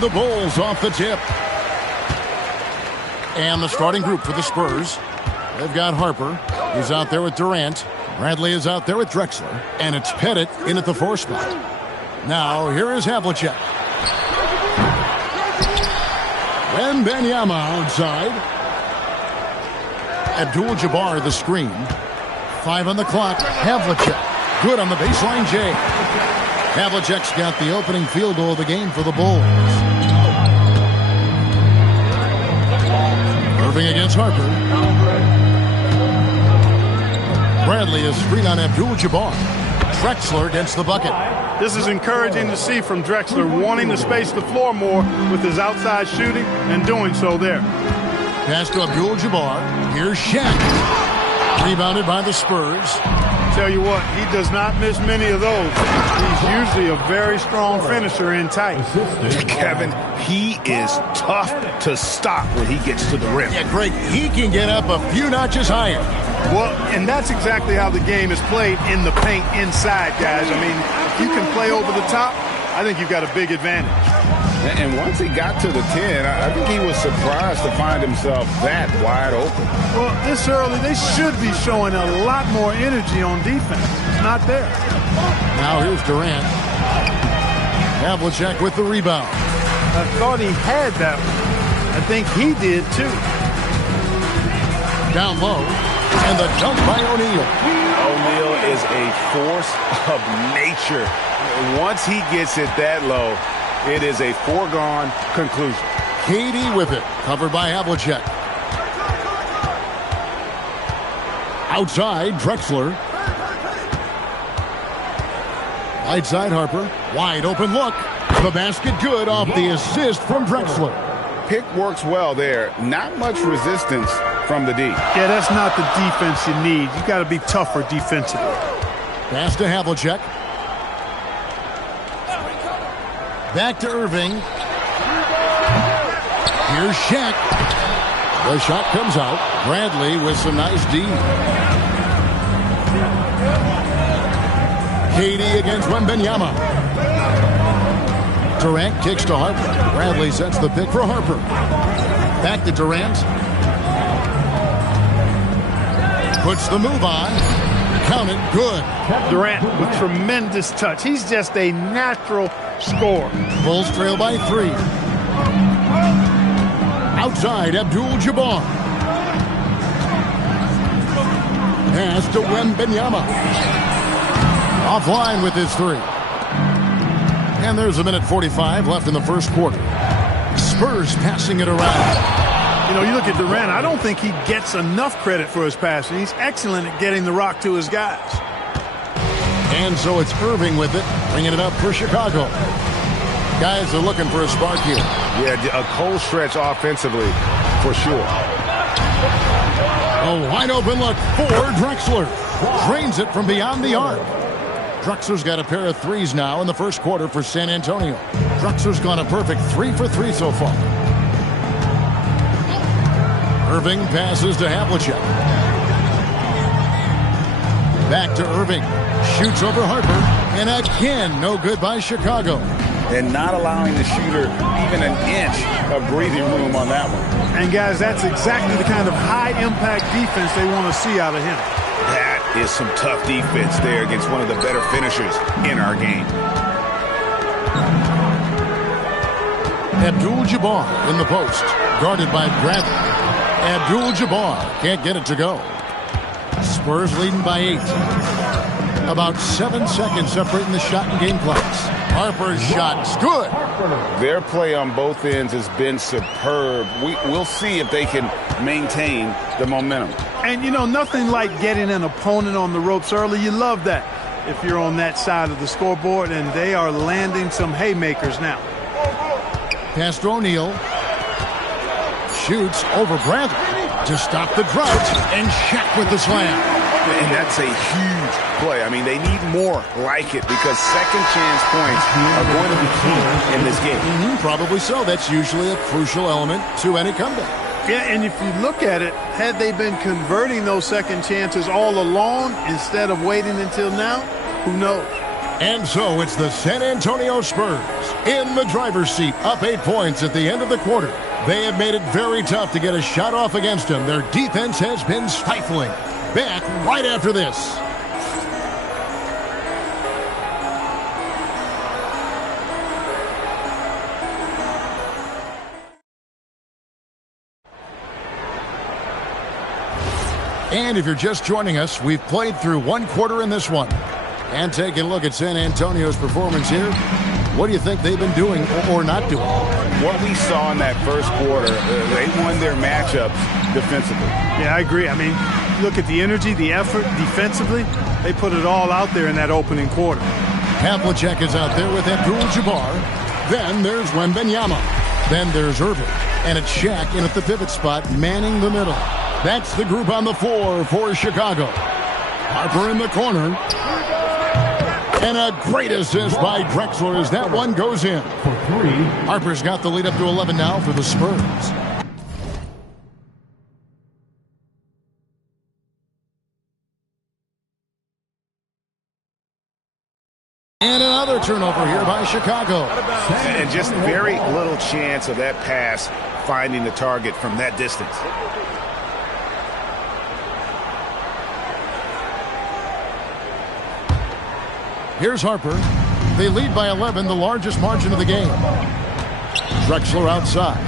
the Bulls off the tip. And the starting group for the Spurs. They've got Harper. He's out there with Durant. Bradley is out there with Drexler. And it's Pettit in at the 4 spot. Now, here is Havlicek. Wembanyama outside. Abdul-Jabbar the screen. 5 on the clock. Havlicek. Good on the baseline, Jay. Havlicek's got the opening field goal of the game for the Bulls. Irving against Harper. Bradley is screen on Abdul-Jabbar. Drexler against the bucket. This is encouraging to see from Drexler, wanting to space the floor more with his outside shooting and doing so there. Pass to Abdul-Jabbar. Here's Shaq. Rebounded by the Spurs. Tell you what, he does not miss many of those. He's usually a very strong finisher in tight. Kevin, he is tough to stop when he gets to the rim. Yeah, Greg, he can get up a few notches higher. Well, and that's exactly how the game is played in the paint inside, guys. I mean, if you can play over the top, I think you've got a big advantage. And once he got to the 10, I think he was surprised to find himself that wide open. Well, this early, they should be showing a lot more energy on defense. It's not there. Now here's Durant. Havlicek with the rebound. I thought he had that one. I think he did, too. Down low. And the dunk by O'Neal. O'Neal is a force of nature. Once he gets it that low, it is a foregone conclusion. KD with it. Covered by Havlicek. Outside, Drexler. Right side, Harper. Wide open look. The basket good off the assist from Drexler. Pick works well there. Not much resistance from the D. Yeah, that's not the defense you need. You got to be tougher defensively. Pass to Havlicek. Back to Irving. Here's Shaq. The shot comes out. Bradley with some nice D. KD against Wembanyama. Durant kicks to Harper. Bradley sets the pick for Harper. Back to Durant. Puts the move on. Count it. Good. Durant with tremendous touch. He's just a natural scorer. Bulls trail by 3. Outside, Abdul-Jabbar. Pass to Wembanyama. Offline with his 3. And there's a minute 45 left in the first quarter. Spurs passing it around. You know, you look at Durant, I don't think he gets enough credit for his passing. He's excellent at getting the rock to his guys. And so it's Irving with it, bringing it up for Chicago. Guys are looking for a spark here. Yeah, a cold stretch offensively, for sure. A wide open look for Drexler. Drains it from beyond the arc. Drexler's got a pair of threes now in the first quarter for San Antonio. Drexler's gone a perfect 3 for 3 so far. Irving passes to Havlicek. Back to Irving. Shoots over Harper. And again, no good by Chicago. And not allowing the shooter even an inch of breathing room on that one. And, guys, that's exactly the kind of high-impact defense they want to see out of him. That is some tough defense there against one of the better finishers in our game. Abdul-Jabbar in the post. Guarded by Bradley. Abdul-Jabbar can't get it to go. Spurs leading by 8. About 7 seconds separating the shot and game clocks. Harper's shot's good. Their play on both ends has been superb. We'll see if they can maintain the momentum. And, you know, nothing like getting an opponent on the ropes early. You love that if you're on that side of the scoreboard, and they are landing some haymakers now. Pass to O'Neal. Shoots over Bradley to stop the drought, and Shaq with the slam. And that's a huge play. I mean, they need more like it because second chance points are going to be key in this game. Probably so. That's usually a crucial element to any comeback. Yeah, and if you look at it, had they been converting those second chances all along instead of waiting until now, who knows? And so it's the San Antonio Spurs in the driver's seat, up 8 points at the end of the quarter. They have made it very tough to get a shot off against them. Their defense has been stifling. Back right after this. And if you're just joining us, we've played through 1 quarter in this one. And taking a look at San Antonio's performance here. What do you think they've been doing or not doing? What we saw in that first quarter, they won their matchups defensively. Yeah, I agree. I mean, look at the energy, the effort defensively. They put it all out there in that opening quarter. Havlicek is out there with Abdul-Jabbar. Then there's Wembanyama. Then there's Irving. And it's Shaq in at the pivot spot, manning the middle. That's the group on the floor for Chicago. Harper in the corner. And a great assist by Drexler as that one goes in. For 3. Harper's got the lead up to 11 now for the Spurs. And another turnover here by Chicago. And just very little chance of that pass finding the target from that distance. Here's Harper. They lead by 11, the largest margin of the game. Drexler outside.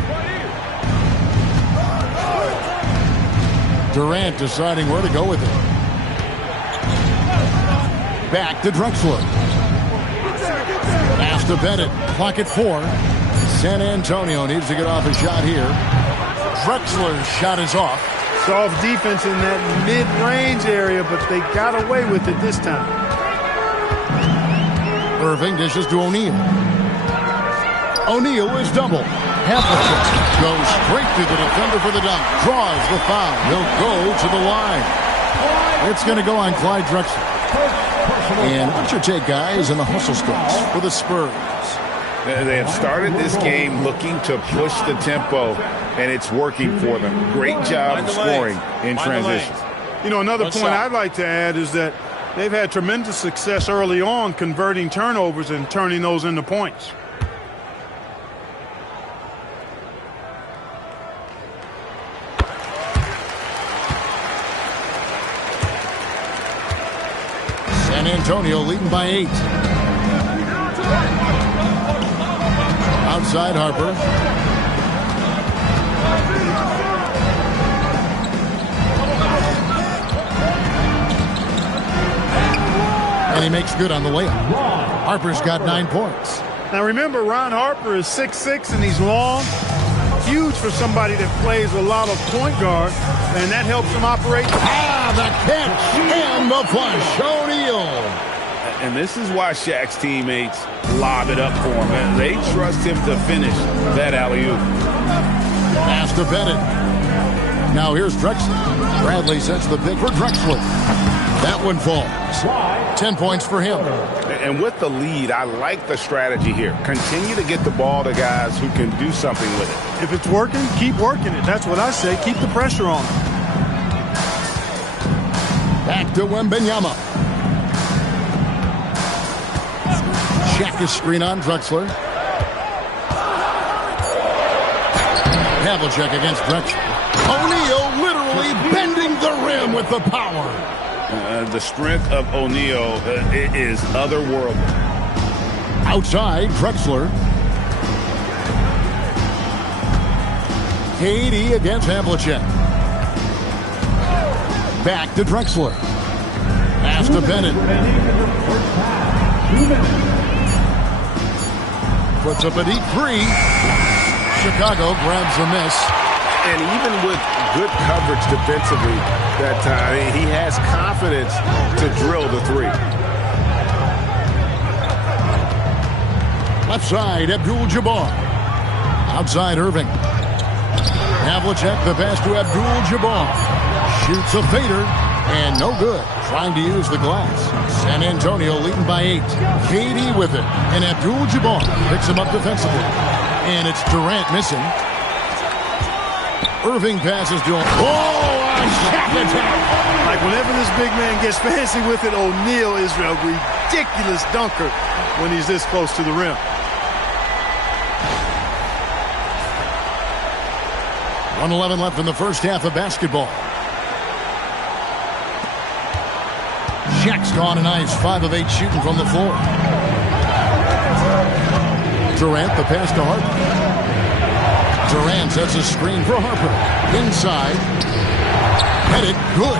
Durant deciding where to go with it. Back to Drexler. Pass to Bennett. Clock at 4. San Antonio needs to get off a shot here. Drexler's shot is off. Soft defense in that mid-range area, but they got away with it this time. Irving dishes to O'Neal. O'Neal is double. Havlicek goes straight to the defender for the dunk. Draws the foul. He'll go to the line. It's going to go on Clyde Drexler. And what's your take, guys, in the hustle stretch for the Spurs? They have started this game looking to push the tempo, and it's working for them. Great job of scoring in transition. You know, another point I'd like to add is that they've had tremendous success early on converting turnovers and turning those into points. San Antonio leading by 8. Outside Harper. And he makes good on the layup. Harper's got 9 points. Now remember, Ron Harper is 6'6", and he's long. Huge for somebody that plays a lot of point guard, and that helps him operate. The catch and the flush. O'Neal. And this is why Shaq's teammates lob it up for him. And they trust him to finish that alley-oop. Pass to Bennett. Now here's Drexler. Bradley sets the pick for Drexler. That one falls. 10 points for him. And with the lead, I like the strategy here. Continue to get the ball to guys who can do something with it. If it's working, keep working it. That's what I say. Keep the pressure on. Back to Wembanyama. Shaq is screen on Drexler. Havlicek against Drexler. O'Neal literally bending the rim with the power. The strength of O'Neal is otherworldly. Outside, Drexler. KD against Havlicek. Back to Drexler. Pass to Bennett. Puts up a deep 3. Chicago grabs the miss. And even with good coverage defensively that time, he has confidence to drill the 3. Left side, Abdul-Jabbar. Outside, Irving. Havlicek, the pass to Abdul-Jabbar. Shoots a fader, and no good. Trying to use the glass. San Antonio leading by 8. KD with it, and Abdul-Jabbar picks him up defensively. And it's Durant missing. Irving passes to him. Oh, a shot attack. Like whenever this big man gets fancy with it, O'Neal is a ridiculous dunker when he's this close to the rim. 1:11 left in the first half of basketball. Shaq's gone a nice 5 of 8 shooting from the floor. Durant, the pass to Harper. Durant sets a screen for Harper. Inside. Pettit, good.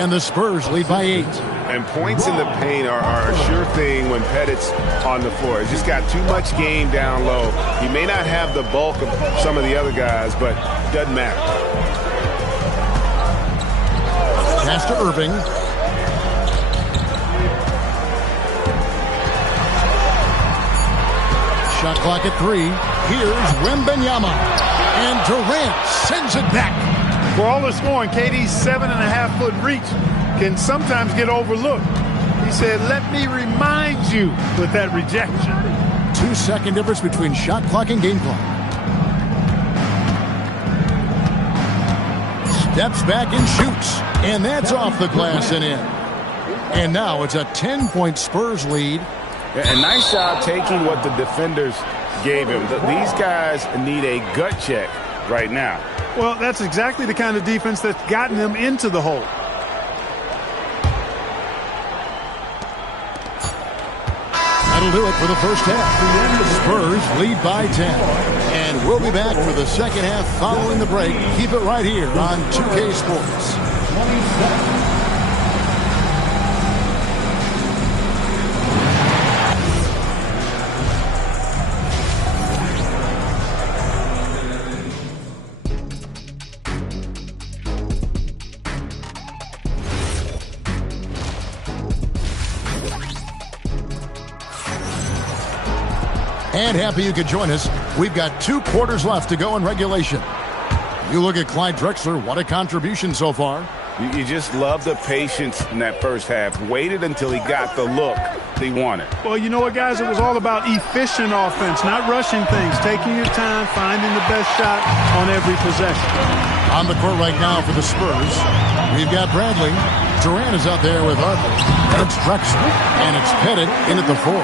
And the Spurs lead by 8. And points in the paint are a sure thing when Pettit's on the floor. He's just got too much game down low. He may not have the bulk of some of the other guys, but doesn't matter. Pass to Irving. Shot clock at 3. Here's Wembanyama. And Durant sends it back. For all the scoring, KD's 7.5-foot reach can sometimes get overlooked. He said, let me remind you with that rejection. 2-second difference between shot clock and game clock. Steps back and shoots. And that's off the glass and in. And now it's a 10-point Spurs lead. A nice job taking what the defenders gave him. These guys need a gut check right now. Well, that's exactly the kind of defense that's gotten them into the hole. That'll do it for the first half. The Spurs lead by 10. And we'll be back for the second half following the break. Keep it right here on 2K Sports. And happy you could join us. We've got 2 quarters left to go in regulation. You look at Clyde Drexler, what a contribution so far. You just love the patience in that first half. Waited until he got the look he wanted. Well, you know what, guys? It was all about efficient offense, not rushing things, taking your time, finding the best shot on every possession. On the court right now for the Spurs, we've got Bradley. Durant is out there with Harper. It's Drexler, and it's Pettit in at the 4.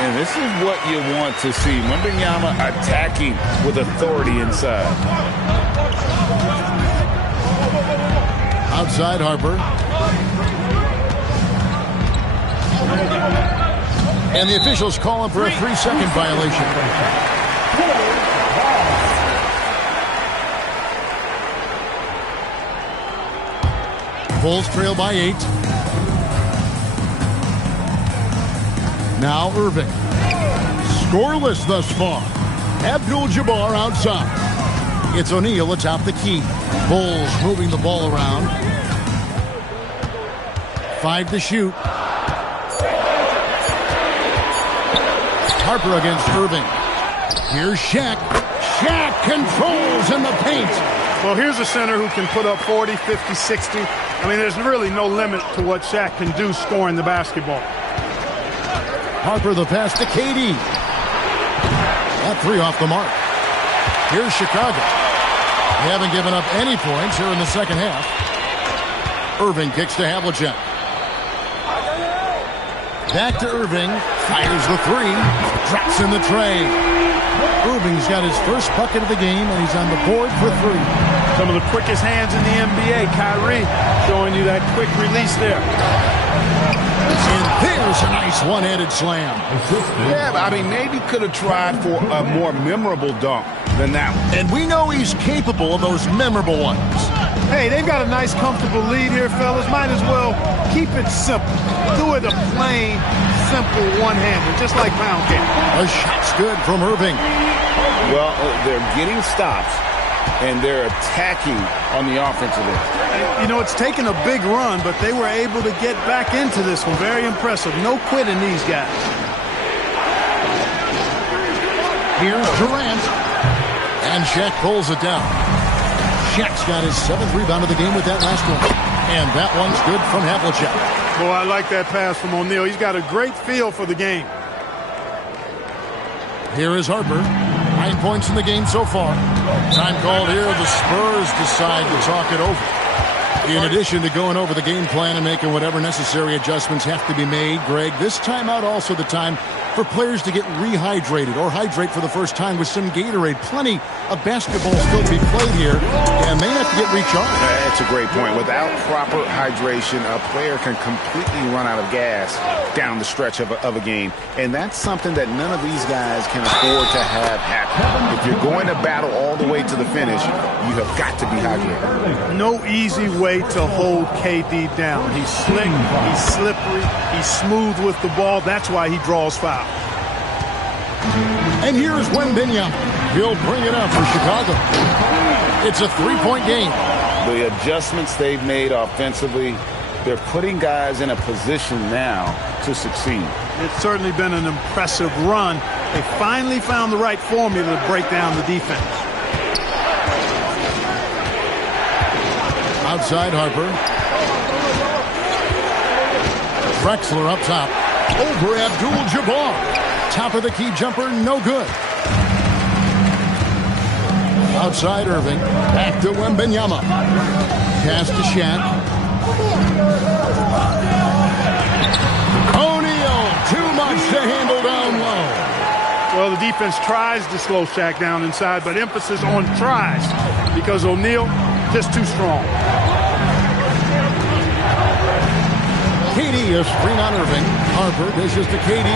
And this is what you want to see. Wembanyama attacking with authority inside. Outside Harper. And the officials call him for a 3-second violation. Bulls trail by 8. Now Irving. Scoreless thus far. Abdul-Jabbar outside. It's O'Neal atop the key. Bulls moving the ball around. 5 to shoot. Harper against Irving. Here's Shaq. Shaq controls in the paint. Well, here's a center who can put up 40, 50, 60. I mean, there's really no limit to what Shaq can do scoring the basketball. Harper the pass to KD. That 3 off the mark. Here's Chicago. They haven't given up any points here in the second half. Irving kicks to Havlicek. Back to Irving. Fires the 3. Drops in the tray. Irving's got his first bucket of the game, and he's on the board for 3. Some of the quickest hands in the NBA. Kyrie showing you that quick release there. And there's a nice one-handed slam. Yeah, I mean, maybe could have tried for a more memorable dunk than that one. And we know he's capable of those memorable ones. Hey, they've got a nice, comfortable lead here, fellas. Might as well keep it simple. Do it a plain, simple one-hander, just like pound cake. A shot's good from Irving. Well, they're getting stops, and they're attacking on the offensive end. You know, it's taken a big run, but they were able to get back into this one. Very impressive. No quitting these guys. Here's Durant. And Shaq pulls it down. Shaq's got his 7th rebound of the game with that last one. And that one's good from Havlicek. Boy, I like that pass from O'Neal. He's got a great feel for the game. Here is Harper. 9 points in the game so far. Time called here. The Spurs decide to talk it over. In addition to going over the game plan and making whatever necessary adjustments have to be made, Greg, this timeout also the time for players to get rehydrated or hydrate for the first time with some Gatorade. Plenty of basketball still to be played here, and they have to get recharged. That's a great point. Without proper hydration, a player can completely run out of gas down the stretch of a game, and that's something that none of these guys can afford to have happen. If you're going to battle all the way to the finish, you have got to be hydrated. No easy way to hold KD down. He's slick, he's slippery, he's smooth with the ball. That's why he draws foul. And here's Wembanyama. He'll bring it up for Chicago. It's a three-point game. The adjustments they've made offensively, they're putting guys in a position now to succeed. It's certainly been an impressive run. They finally found the right formula to break down the defense. Outside Harper. Drexler up top. Over Abdul-Jabbar. Top of the key jumper, no good. Outside Irving. Back to Wembanyama. Pass to Shaq. O'Neal. Too much to handle down low. Well, the defense tries to slow Shaq down inside, but emphasis on tries because O'Neal just too strong. KD, a screen on Irving. Harper dishes to KD.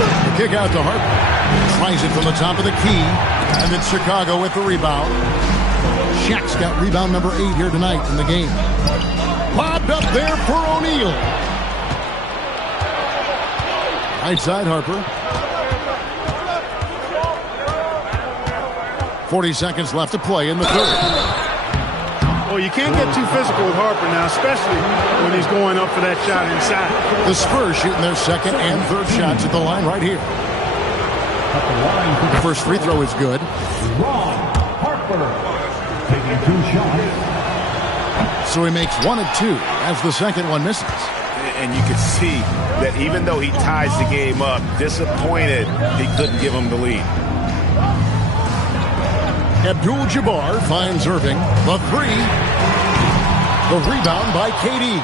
The kick out to Harper. Tries it from the top of the key. And it's Chicago with the rebound. Shaq's got rebound number 8 here tonight in the game. Lobbed up there for O'Neal. Right side Harper. 40 seconds left to play in the third. Well, you can't get too physical with Harper now, especially when he's going up for that shot inside. The Spurs shooting their second and third shots at the line right here. The first free throw is good. Ron Harper taking 2 shots. So he makes 1 of 2 as the second one misses. And you can see that even though he ties the game up, disappointed he couldn't give him the lead. Abdul-Jabbar finds Irving. The 3. The rebound by KD.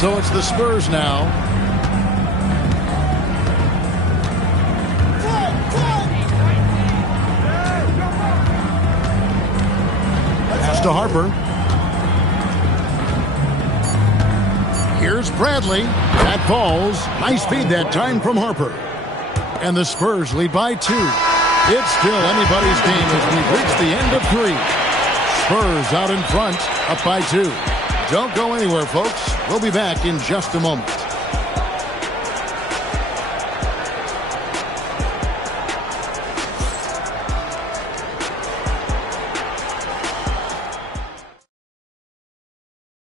So it's the Spurs now. Pass to Harper. Here's Bradley. That falls. Nice feed that time from Harper. And the Spurs lead by 2. It's still anybody's game as we reach the end of 3. Spurs out in front, up by 2. Don't go anywhere, folks. We'll be back in just a moment.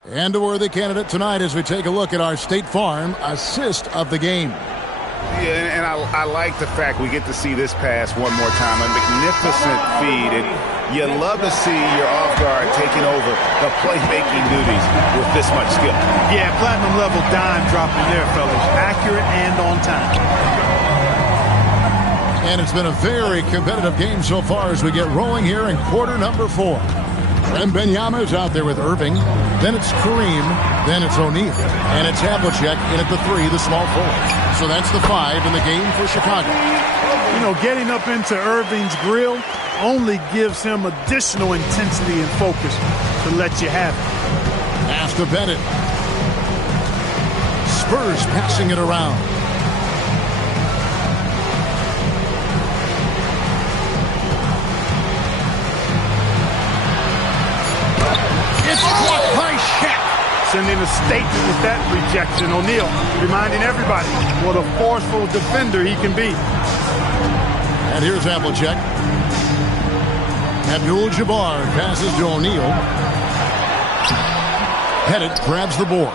And a worthy candidate tonight as we take a look at our State Farm assist of the game. Yeah, and I like the fact we get to see this pass one more time. A magnificent feed, and you love to see your off guard taking over the playmaking duties with this much skill. Yeah, platinum level dime dropping there, fellas. Accurate and on time. And it's been a very competitive game so far as we get rolling here in quarter number 4. Wembanyama is out there with Irving. Then it's Kareem. Then it's O'Neal. And it's Havlicek in at the 3, the small forward. So that's the 5 in the game for Chicago. You know, getting up into Irving's grill only gives him additional intensity and focus to let you have it. Pass to Bennett. Spurs passing it around. It's blocked by Shaq. Sending a statement with that rejection. O'Neal reminding everybody what a forceful defender he can be. And here's Havlicek. Abdul-Jabbar passes to O'Neal. Pettit grabs the board.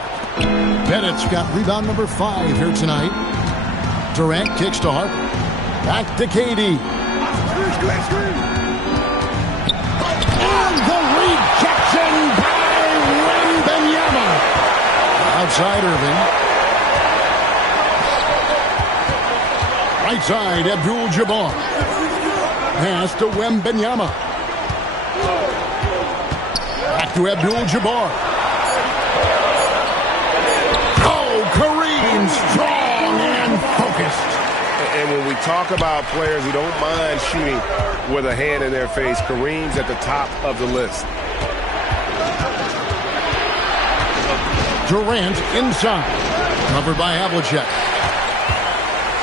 Pettit's got rebound number 5 here tonight. Durant kicks to Harper. Back to KD. And the rejection by Wembanyama. Outside Irving. Right side, Abdul-Jabbar. Pass to Wembanyama. Back to Abdul-Jabbar. Oh, Kareem And strong and focused. And when we talk about players who don't mind shooting with a hand in their face, Kareem's at the top of the list. Durant inside. Covered by Havlicek.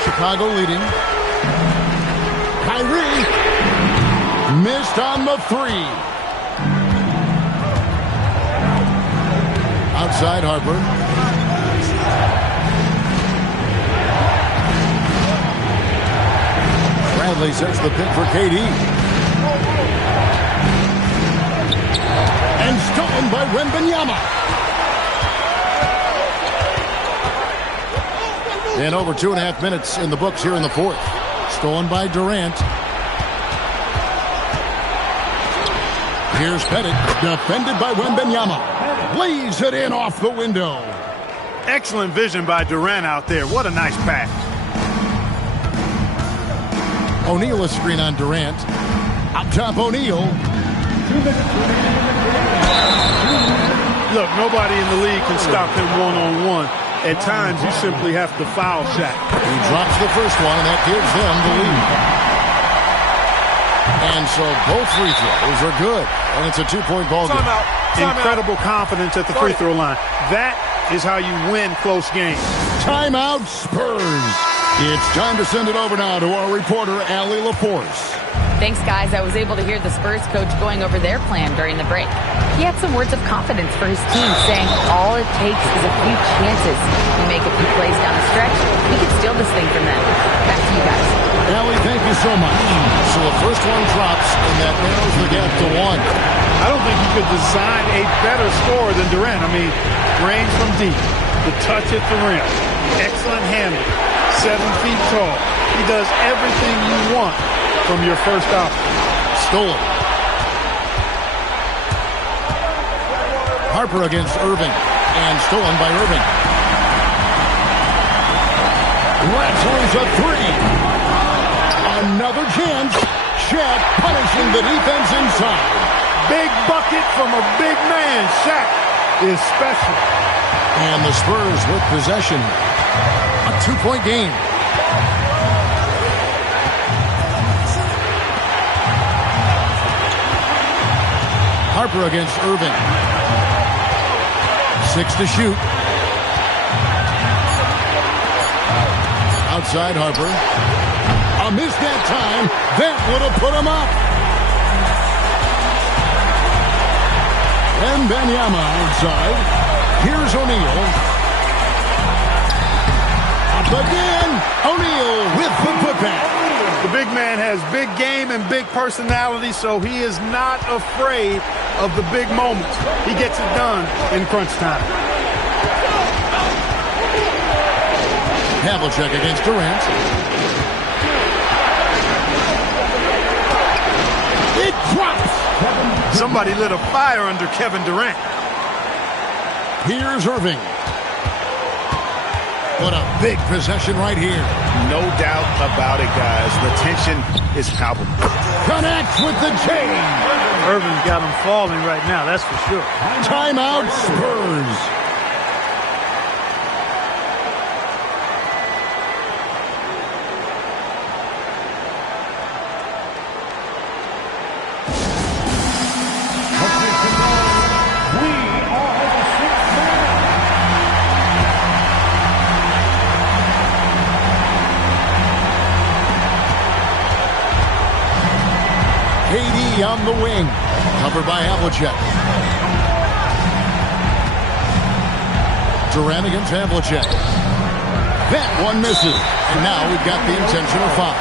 Chicago leading. Kyrie. Missed on the three. Outside Harper. Bradley sets the pick for KD. And stolen by Wembanyama. And over 2.5 minutes in the books here in the fourth. Stolen by Durant. Here's Pettit, defended by Wembanyama. Lays it in off the window. Excellent vision by Durant out there. What a nice pass. O'Neal a screen on Durant. Up top, O'Neal. Look, nobody in the league can stop him one-on-one. At times, you simply have to foul Shaq. He drops the first one, and that gives them the lead. And so both free throws are good. And it's a 2-point ball game. Incredible confidence at the free throw line. That is how you win close games. Timeout, Spurs. It's time to send it over now to our reporter, Allie LaForce. Thanks, guys. I was able to hear the Spurs coach going over their plan during the break. He had some words of confidence for his team, saying all it takes is a few chances. We make a few plays down the stretch, we can steal this thing from them. Back to you guys. Allie, thank you so much. So the first one drops, and that narrows the gap to 1. I don't think you could design a better scorer than Durant. I mean, range from deep, the touch at the rim, excellent handling, 7 feet tall. He does everything you want from your first option. Stolen. Harper against Irving. And stolen by Irving. Wrestlers a 3. Another chance. Shaq punishing the defense inside. Big bucket from a big man. Shaq is special. And the Spurs with possession. A 2-point game. Harper against Irving. 6 to shoot. Outside Harper. A miss that time. That would have put him up. And Wembanyama outside. Here's O'Neal. Up again. O'Neal with the putback. The big man has big game and big personality, so he is not afraid of the big moments. He gets it done in crunch time. Havlicek against Durant. It drops. Somebody lit a fire under Kevin Durant. Here's Irving. What a big possession right here. No doubt about it, guys. The tension is palpable. Connects with the chain. Irving's got him falling right now, that's for sure. Timeout, Spurs. KD on the wing. Covered by Havlicek. Durant against Havlicek. That one misses. And now we've got the intentional foul.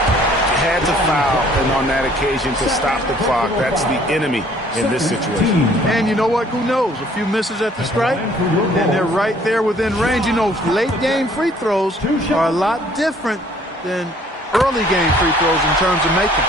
Had to foul, and on that occasion to stop the clock. That's the enemy in this situation. And you know what? Who knows? A few misses at the stripe, and they're right there within range. You know, late game free throws are a lot different than early game free throws in terms of making.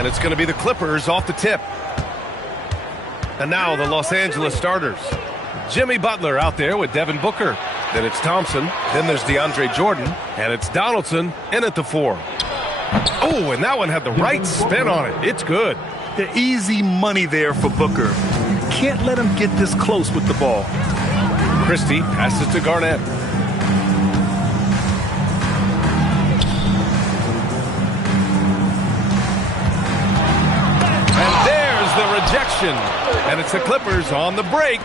And it's going to be the Clippers off the tip. And now the Los Angeles starters. Jimmy Butler out there with Devin Booker. Then it's Thompson. Then there's DeAndre Jordan. And it's Donaldson in at the 4. Oh, and that one had the right spin on it. It's good. The easy money there for Booker. Can't let him get this close with the ball. Christie passes to Garnett. And there's the rejection. And it's the Clippers on the break.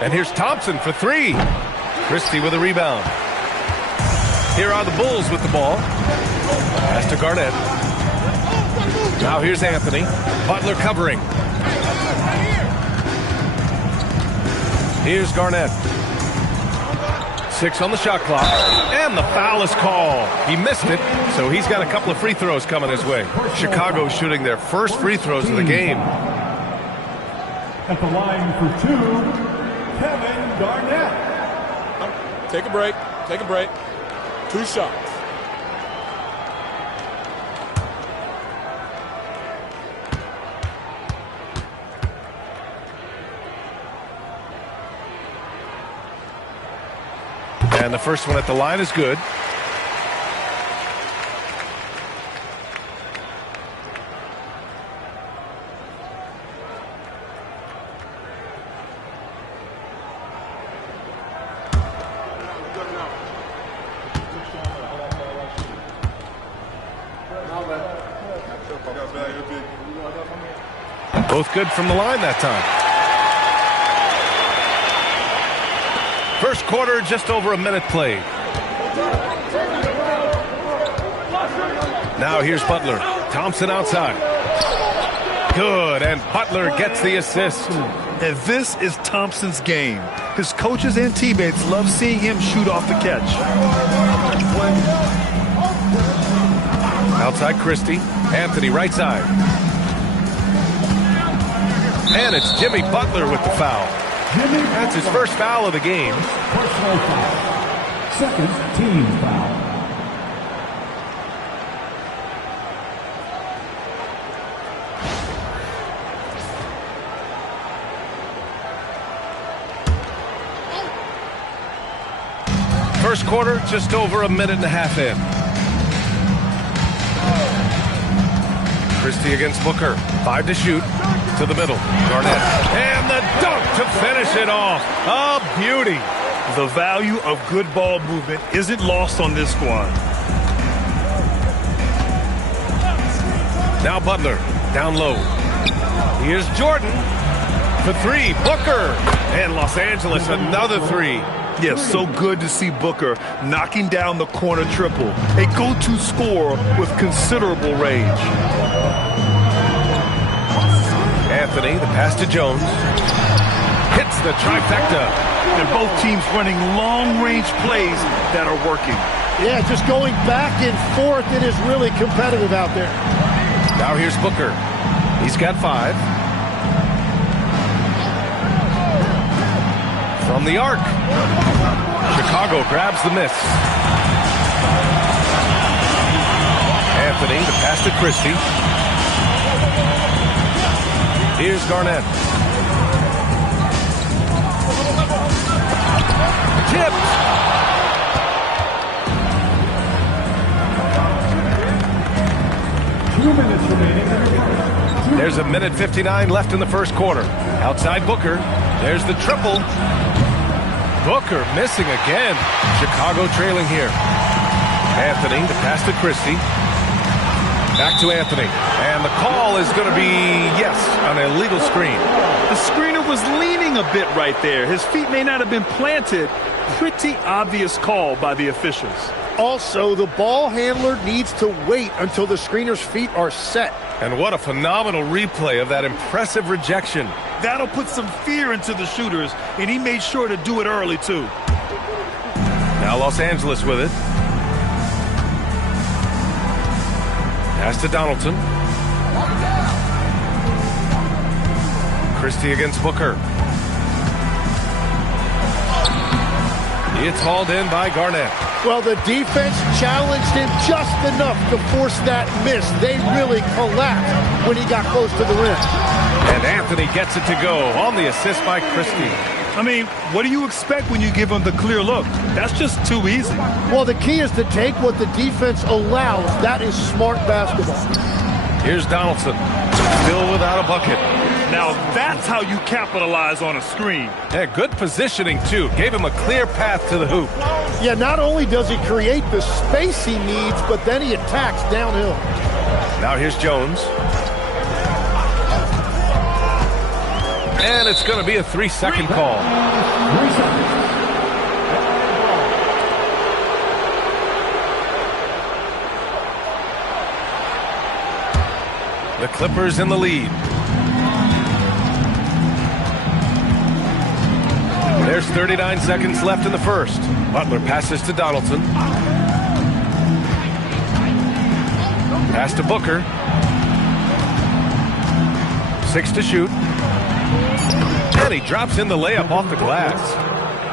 And here's Thompson for 3. Christie with a rebound. Here are the Bulls with the ball. Pass to Garnett. Now here's Anthony. Butler covering. Here's Garnett. 6 on the shot clock. And the foul is called. He missed it, so he's got a couple of free throws coming his way. Chicago shooting their first free throws of the game. At the line for 2, Kevin Garnett. Take a break. Take a break. 2 shots. And the first one at the line is good. Both good from the line that time. First quarter, just over a minute played. Now here's Butler. Thompson outside. Good, and Butler gets the assist. And this is Thompson's game. His coaches and teammates love seeing him shoot off the catch. Outside Christie. Anthony right side. And it's Jimmy Butler with the foul. That's his first foul of the game. Personal foul. Second team foul. First quarter, just over a minute and a half in. Christie against Booker. 5 to shoot. To the middle. Garnett. And the dunk to finish it off. A beauty. The value of good ball movement isn't lost on this squad. Now Butler. Down low. Here's Jordan. For 3. Booker. And Los Angeles another 3. Yes, so good to see Booker knocking down the corner triple. A go-to scorer with considerable range. Anthony, the pass to Jones. Hits the trifecta. And both teams running long-range plays that are working. Yeah, just going back and forth. It is really competitive out there. Now here's Booker. He's got 5. From the arc. Chicago grabs the miss. Anthony, the pass to Christie. Here's Garnett. Tipped. There's a minute 59 left in the first quarter. Outside Booker. There's the triple. Booker missing again. Chicago trailing here. Anthony, the pass to Christie. Back to Anthony. And the call is going to be, yes, an illegal screen. The screener was leaning a bit right there. His feet may not have been planted. Pretty obvious call by the officials. Also, the ball handler needs to wait until the screener's feet are set. And what a phenomenal replay of that impressive rejection. That'll put some fear into the shooters, and he made sure to do it early, too. Now Los Angeles with it. Pass to Donaldson. Christie against Booker. It's hauled in by Garnett. Well, the defense challenged him just enough to force that miss. They really collapsed when he got close to the rim. And Anthony gets it to go on the assist by Christie. I mean, what do you expect when you give him the clear look? That's just too easy. Well, the key is to take what the defense allows. That is smart basketball. Here's Donaldson, still without a bucket. Now that's how you capitalize on a screen. Yeah, good positioning, too. Gave him a clear path to the hoop. Yeah, not only does he create the space he needs, but then he attacks downhill. Now here's Jones. And it's going to be a 3-second call. 3 seconds. The Clippers in the lead. There's 39 seconds left in the first. Butler passes to Donaldson. Pass to Booker. 6 to shoot. And he drops in the layup off the glass.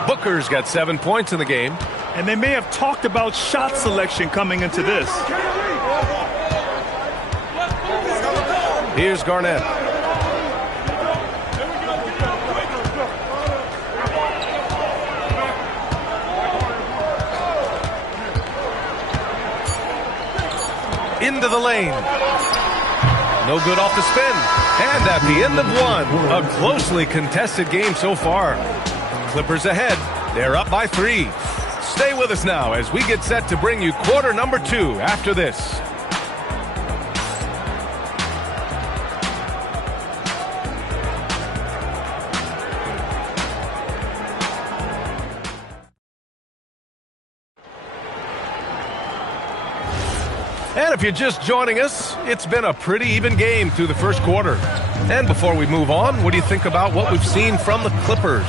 Booker's got 7 points in the game. And they may have talked about shot selection coming into this. Here's Garnett. Into the lane. No good off the spin. And at the end of one, a closely contested game so far. Clippers ahead. They're up by 3. Stay with us now as we get set to bring you quarter number 2 after this. And if you're just joining us, it's been a pretty even game through the first quarter. And before we move on, what do you think about what we've seen from the Clippers?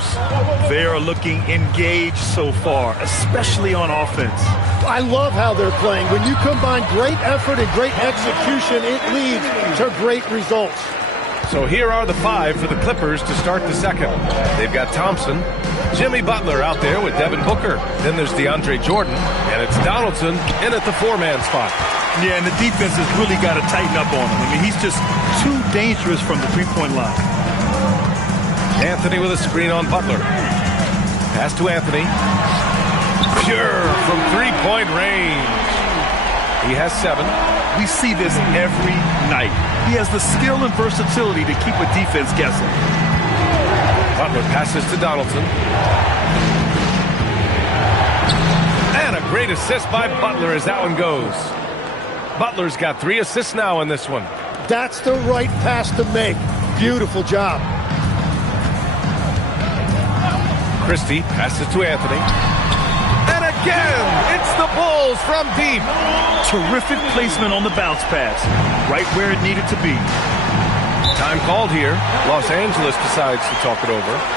They are looking engaged so far, especially on offense. I love how they're playing. When you combine great effort and great execution, it leads to great results. So here are the 5 for the Clippers to start the second. They've got Thompson, Jimmy Butler out there with Devin Booker. Then there's DeAndre Jordan, and it's Donaldson in at the 4-man spot. Yeah, and the defense has really got to tighten up on him. I mean, he's just too dangerous from the three-point line. Anthony with a screen on Butler. Pass to Anthony. Pure from three-point range. He has 7. We see this every night. He has the skill and versatility to keep a defense guessing. Butler passes to Donaldson. And a great assist by Butler as that one goes. Butler's got 3 assists now in this one. That's the right pass to make. Beautiful job. Christie passes to Anthony. And again, it's the Bulls from deep. Terrific placement on the bounce pass. Right where it needed to be. Time called here. Los Angeles decides to talk it over.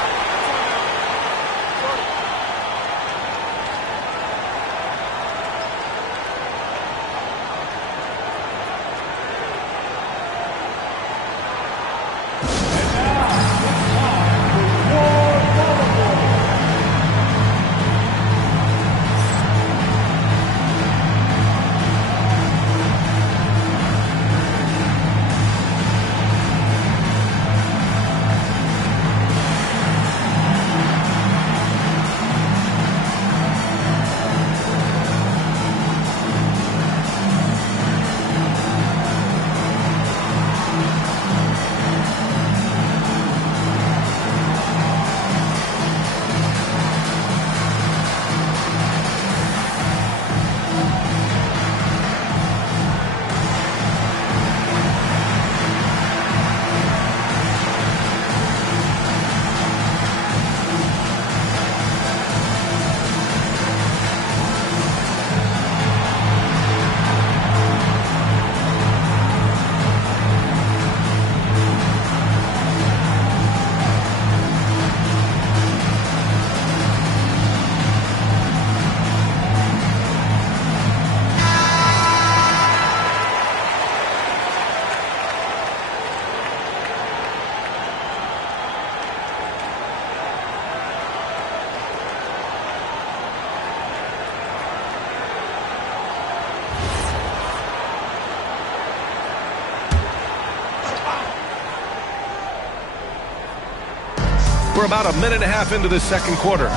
We're about a minute and a half into this second quarter.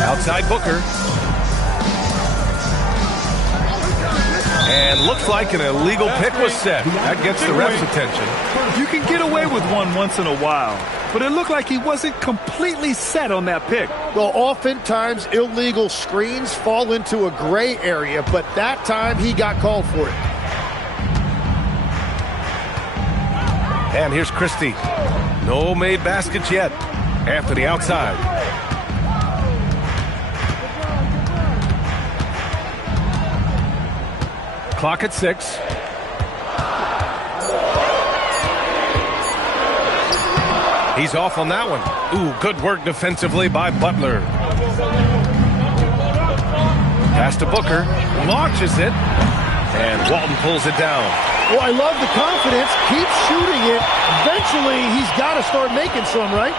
Outside Booker. And looks like an illegal pick was set. That gets the ref's attention. You can get away with one once in a while, but it looked like he wasn't completely set on that pick. Well, oftentimes illegal screens fall into a gray area, but that time he got called for it. And here's Christie. No made baskets yet. Anthony outside. Clock at 6. He's off on that one. Ooh, good work defensively by Butler. Pass to Booker. Launches it. And Walton pulls it down. Well, I love the confidence. Keep shooting it. Eventually, he's got to start making some, right?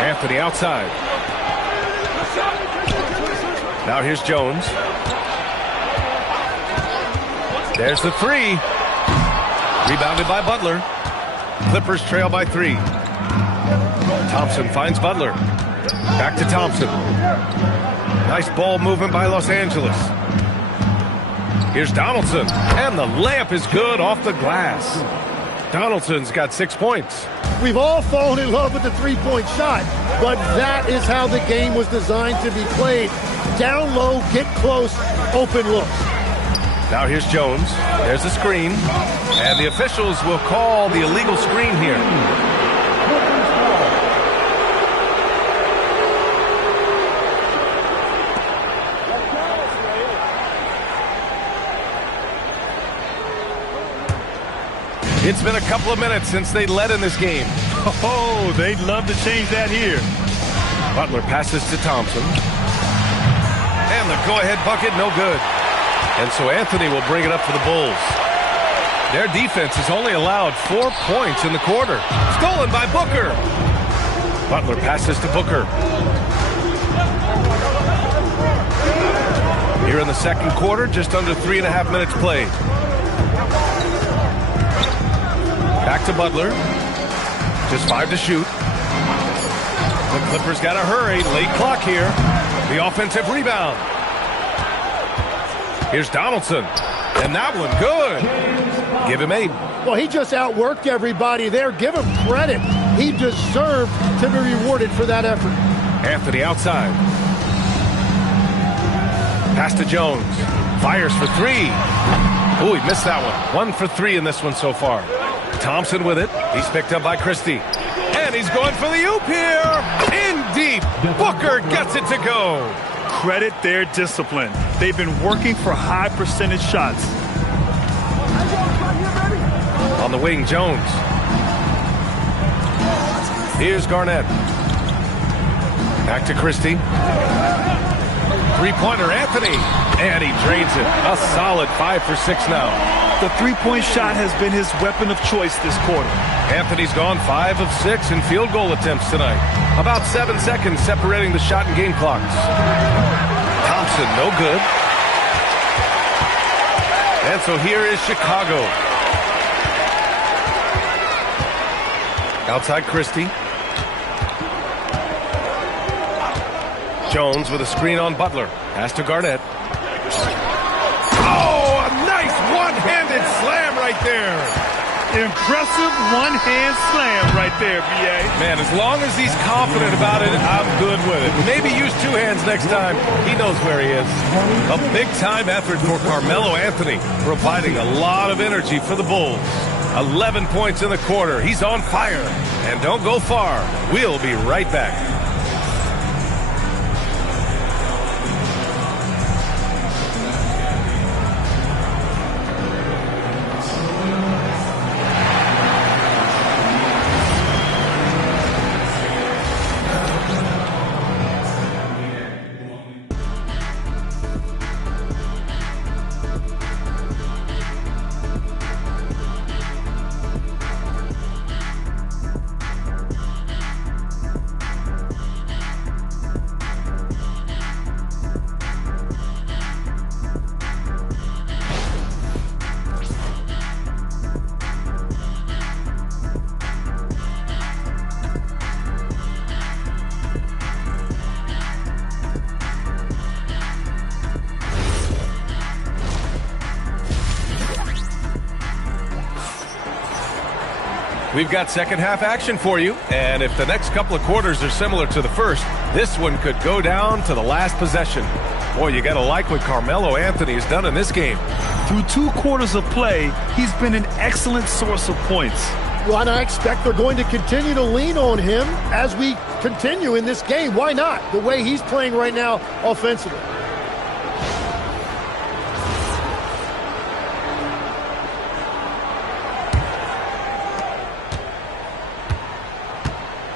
Anthony outside. Now here's Jones. There's the 3. Rebounded by Butler. Clippers trail by 3. Thompson finds Butler. Back to Thompson. Nice ball movement by Los Angeles. Here's Donaldson. And the layup is good off the glass. Donaldson's got 6 points. We've all fallen in love with the three-point shot, but that is how the game was designed to be played. Down low, get close, open looks. Now here's Jones. There's a screen. And the officials will call the illegal screen here. It's been a couple of minutes since they led in this game. Oh, they'd love to change that here. Butler passes to Thompson. And the go-ahead bucket, no good. And so Anthony will bring it up for the Bulls. Their defense has only allowed 4 points in the quarter. Stolen by Booker. Butler passes to Booker. Here in the second quarter, just under 3.5 minutes played. Back to Butler. Just 5 to shoot. The Clippers got to hurry. Late clock here. The offensive rebound. Here's Donaldson. And that one good. Give him 8. Well, he just outworked everybody there. Give him credit. He deserved to be rewarded for that effort. Anthony outside. Pass to Jones. Fires for 3. Oh, he missed that one. 1 for 3 in this one so far. Thompson with it. He's picked up by Christie. And he's going for the oop here. In deep. Booker gets it to go. Credit their discipline. They've been working for high percentage shots. On the wing, Jones. Here's Garnett. Back to Christie. Three-pointer, Anthony. And he drains it. A solid 5 for 6 now. The three-point shot has been his weapon of choice this quarter. Anthony's gone 5 of 6 in field goal attempts tonight. About 7 seconds separating the shot and game clocks. Thompson, no good. And so here is Chicago. Outside Christie. Jones with a screen on Butler. Pass to Garnett. Oh, a nice one-handed slam right there. Impressive one-hand slam right there, B.A. Man, as long as he's confident about it, I'm good with it. Maybe use 2 hands next time. He knows where he is. A big-time effort for Carmelo Anthony, providing a lot of energy for the Bulls. 11 points in the quarter. He's on fire. And don't go far. We'll be right back. We've got second half action for you, and if the next couple of quarters are similar to the first, this one could go down to the last possession. Boy, you gotta like what Carmelo Anthony has done in this game. Through 2 quarters of play, he's been an excellent source of points. Well, and I expect they're going to continue to lean on him as we continue in this game. Why not? The way he's playing right now offensively.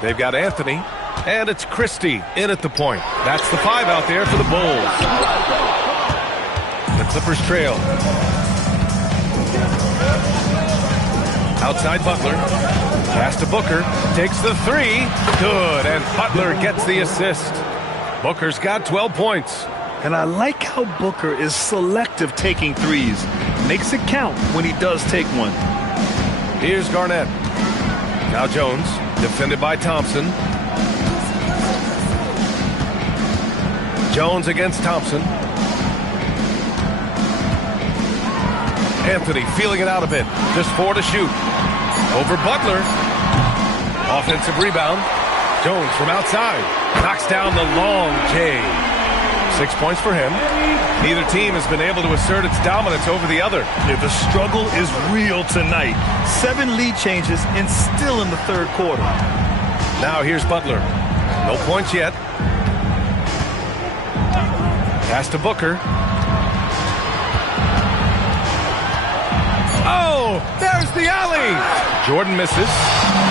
They've got Anthony, and it's Christie in at the point. That's the 5 out there for the Bulls. The Clippers trail. Outside Butler. Pass to Booker. Takes the 3. Good, and Butler gets the assist. Booker's got 12 points. And I like how Booker is selective taking threes. Makes it count when he does take one. Here's Garnett. Now Jones, defended by Thompson. Jones against Thompson. Anthony feeling it out a bit. Just 4 to shoot. Over Butler. Offensive rebound. Jones from outside. Knocks down the long J. 6 points for him. Neither team has been able to assert its dominance over the other. Yeah, the struggle is real tonight. 7 lead changes and still in the third quarter. Now here's Butler. No points yet. Pass to Booker. Oh, there's the alley. Jordan misses.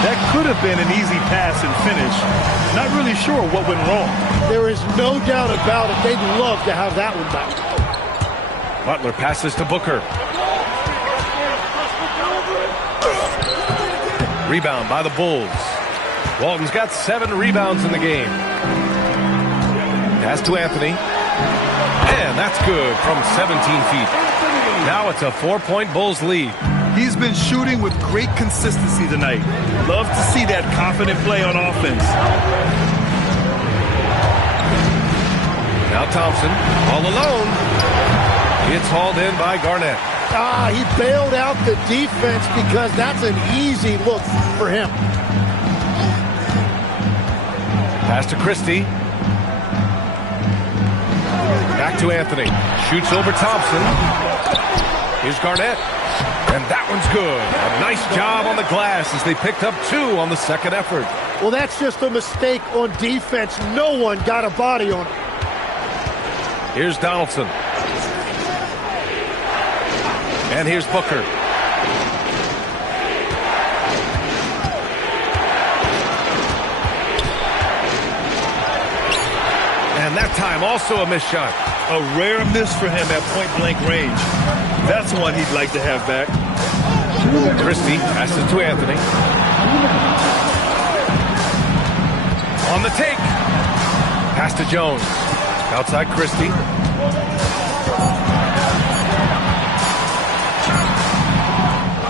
That could have been an easy pass and finish. Not really sure what went wrong. There is no doubt about it. They'd love to have that one back. Butler passes to Booker. Rebound by the Bulls. Walton's got 7 rebounds in the game. Pass to Anthony. And that's good from 17 feet. Now it's a 4-point Bulls lead. He's been shooting with great consistency tonight. Love to see that confident play on offense. Now Thompson, all alone. It's hauled in by Garnett. He bailed out the defense because that's an easy look for him. Pass to Christie. Back to Anthony. Shoots over Thompson. Here's Garnett. And that one's good. A nice job on the glass as they picked up 2 on the second effort. Well, that's just a mistake on defense. No one got a body on it. Here's Donaldson. And here's Booker. And that time also a missed shot. A rare miss for him at point-blank range. That's one he'd like to have back. Christie passes to Anthony. On the take. Pass to Jones. Outside Christie.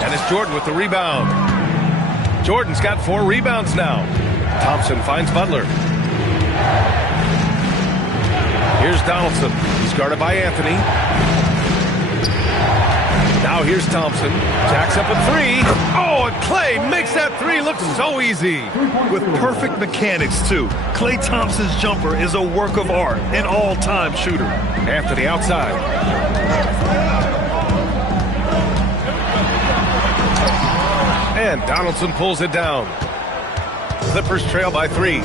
And it's Jordan with the rebound. Jordan's got 4 rebounds now. Thompson finds Butler. Here's Donaldson. He's guarded by Anthony. Now here's Thompson. Jacks up a 3. Oh, and Clay makes that 3 look so easy. With perfect mechanics, too. Klay Thompson's jumper is a work of art, an all-time shooter. Anthony outside. And Donaldson pulls it down. Clippers trail by 3.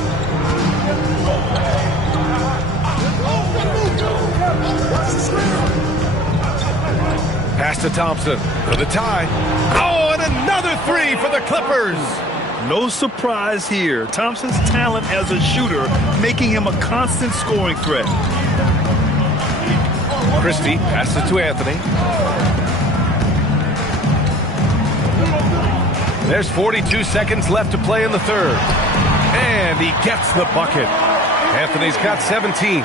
Pass to Thompson for the tie. Oh, and another 3 for the Clippers. No surprise here. Thompson's talent as a shooter making him a constant scoring threat. Christie passes to Anthony. There's 42 seconds left to play in the third. And he gets the bucket. Anthony's got 17.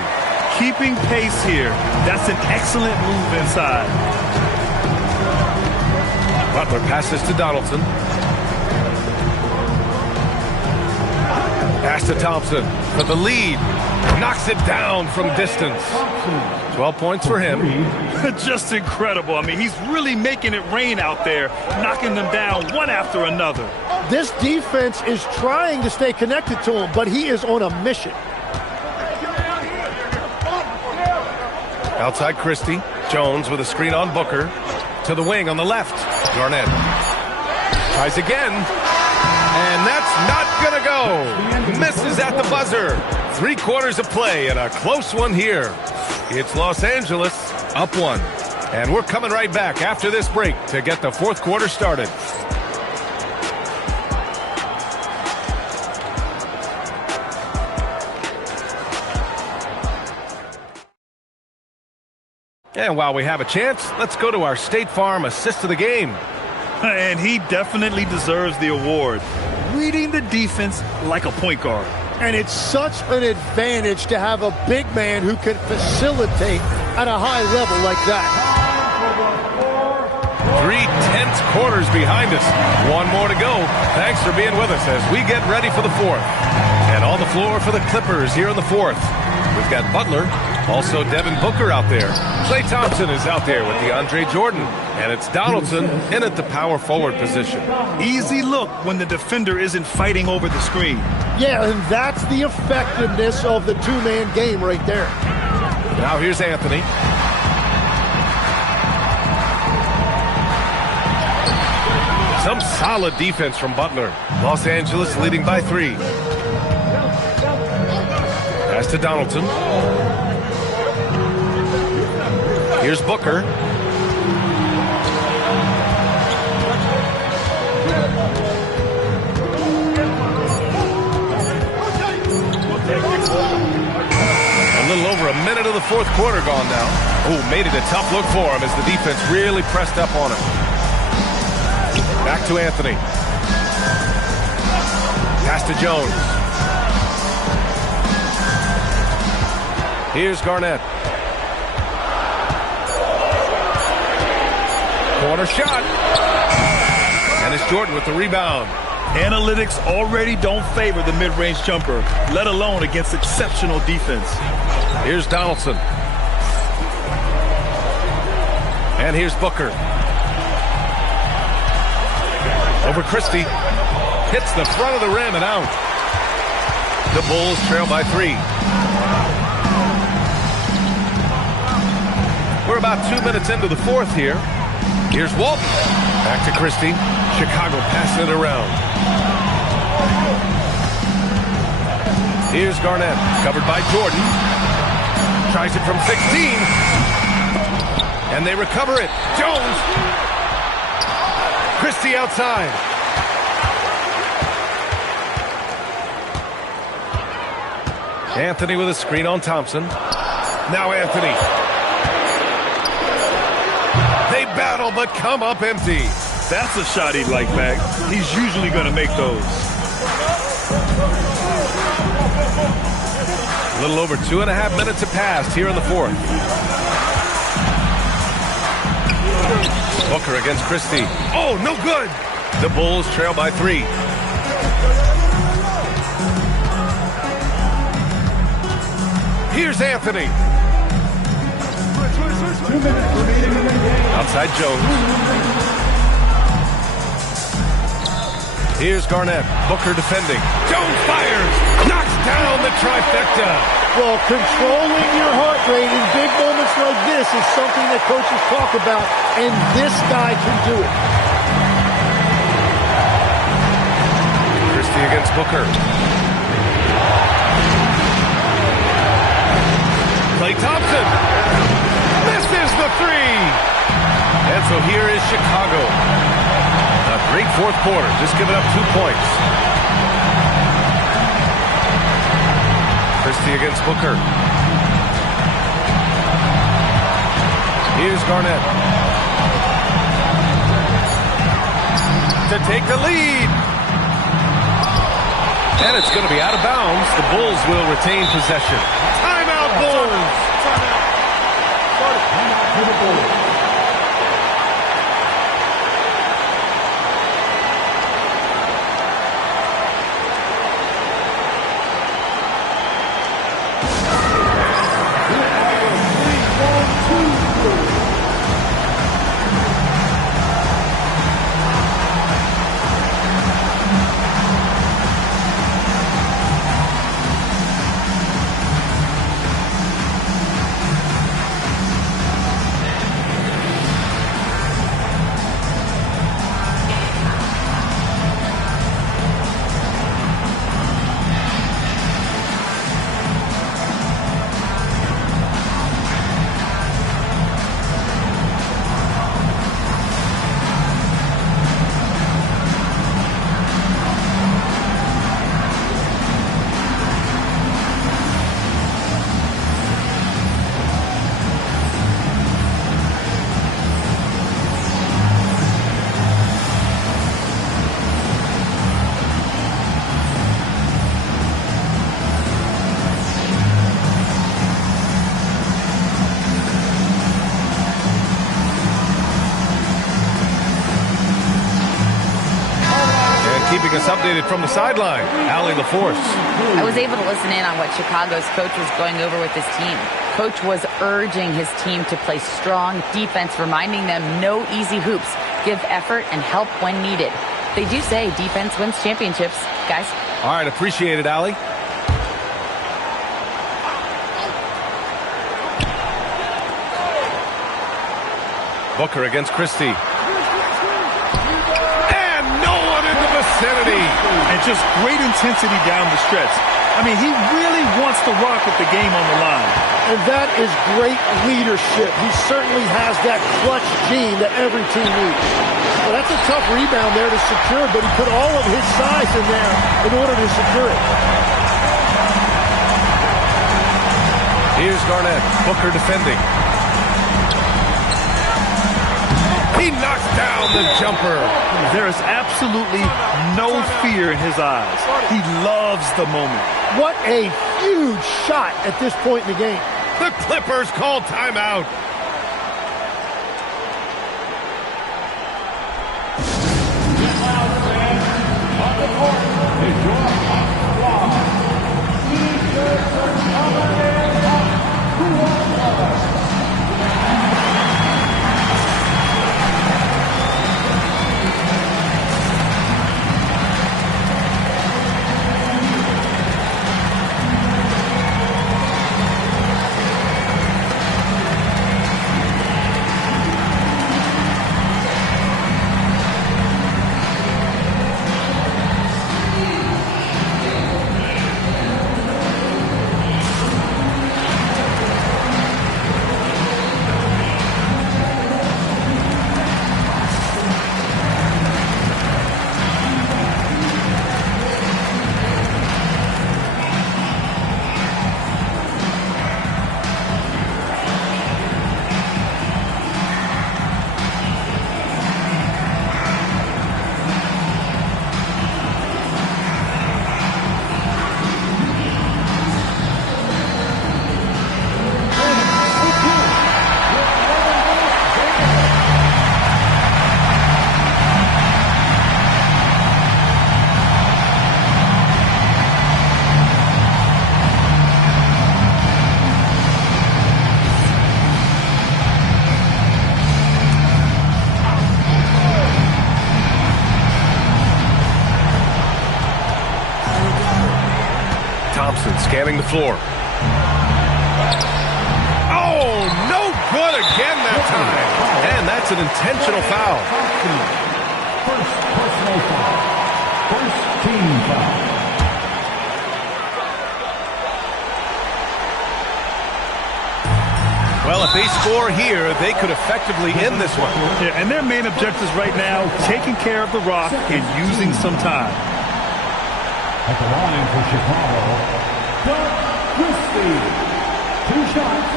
Keeping pace here. That's an excellent move inside. Butler passes to Donaldson. Pass to Thompson for the lead. Knocks it down from distance. 12 points for him. Just incredible. I mean, he's really making it rain out there, knocking them down one after another. This defense is trying to stay connected to him, but he is on a mission. Outside Christie. Jones with a screen on Booker. To the wing on the left. Garnett tries again. And that's not going to go. Misses at the buzzer. 3 quarters of play and a close one here. It's Los Angeles up 1. And we're coming right back after this break to get the 4th quarter started. And while we have a chance, let's go to our State Farm assist of the game. And he definitely deserves the award. Reading the defense like a point guard. And it's such an advantage to have a big man who can facilitate at a high level like that. 3 tense quarters behind us. 1 more to go. Thanks for being with us as we get ready for the 4th. And on the floor for the Clippers here in the 4th. We've got Butler, also Devin Booker out there. Klay Thompson is out there with DeAndre Jordan. And it's Donaldson in at the power forward position. Easy look when the defender isn't fighting over the screen. Yeah, and that's the effectiveness of the 2-man game right there. Now here's Anthony. Some solid defense from Butler. Los Angeles leading by 3. Pass to Donaldson. Here's Booker. A little over a minute of the 4th quarter gone now. Oh, made it a tough look for him as the defense really pressed up on him. Back to Anthony. Pass to Jones. Here's Garnett. Corner shot. And it's Jordan with the rebound. Analytics already don't favor the mid-range jumper, let alone against exceptional defense. Here's Donaldson. And here's Booker. Over Christie. Hits the front of the rim and out. The Bulls trail by 3. We're about 2 minutes into the 4th here. Here's Walton. Back to Christie. Chicago passing it around. Here's Garnett. Covered by Jordan. Tries it from 16. And they recover it. Jones. Christie outside. Anthony with a screen on Thompson. Now Anthony. They battle but come up empty. That's a shot he'd like back. He's usually going to make those. A little over 2.5 minutes have passed here in the 4th. Booker against Christie. Oh, no good. The Bulls trail by 3. Here's Anthony. Outside Jones. Here's Garnett. Booker defending. Jones fires. Knocks down the trifecta. Well, controlling your heart rate in big moments like this is something that coaches talk about, and this guy can do it. Christie against Booker. Klay Thompson. Misses the 3. And so here is Chicago. A great 4th quarter, just giving up 2 points. Christie against Booker. Here's Garnett. To take the lead. And it's going to be out of bounds. The Bulls will retain possession. Timeout, Bulls! Timeout. keeping us updated from the sideline. Allie LaForce. I was able to listen in on what Chicago's coach was going over with his team. Coach was urging his team to play strong defense, reminding them no easy hoops, give effort, and help when needed. They do say defense wins championships, guys. All right, appreciate it, Allie. Booker against Christie. And no one in the vicinity. And just great intensity down the stretch. I mean, he really wants to rock with the game on the line. And that is great leadership. He certainly has that clutch gene that every team needs. Well, that's a tough rebound there to secure, but he put all of his size in there in order to secure it. Here's Garnett. Booker defending. He knocks down the jumper. There is absolutely no fear in his eyes. He loves the moment. What a huge shot at this point in the game. The Clippers call timeout. Scanning the floor. Oh, no good again that time. And that's an intentional foul. First personal foul. First team foul. Well, if they score here, they could effectively end this one. Yeah, and their main objectives right now, taking care of the rock and using some time. At the line for Chicago, Doug Christie. 2 shots.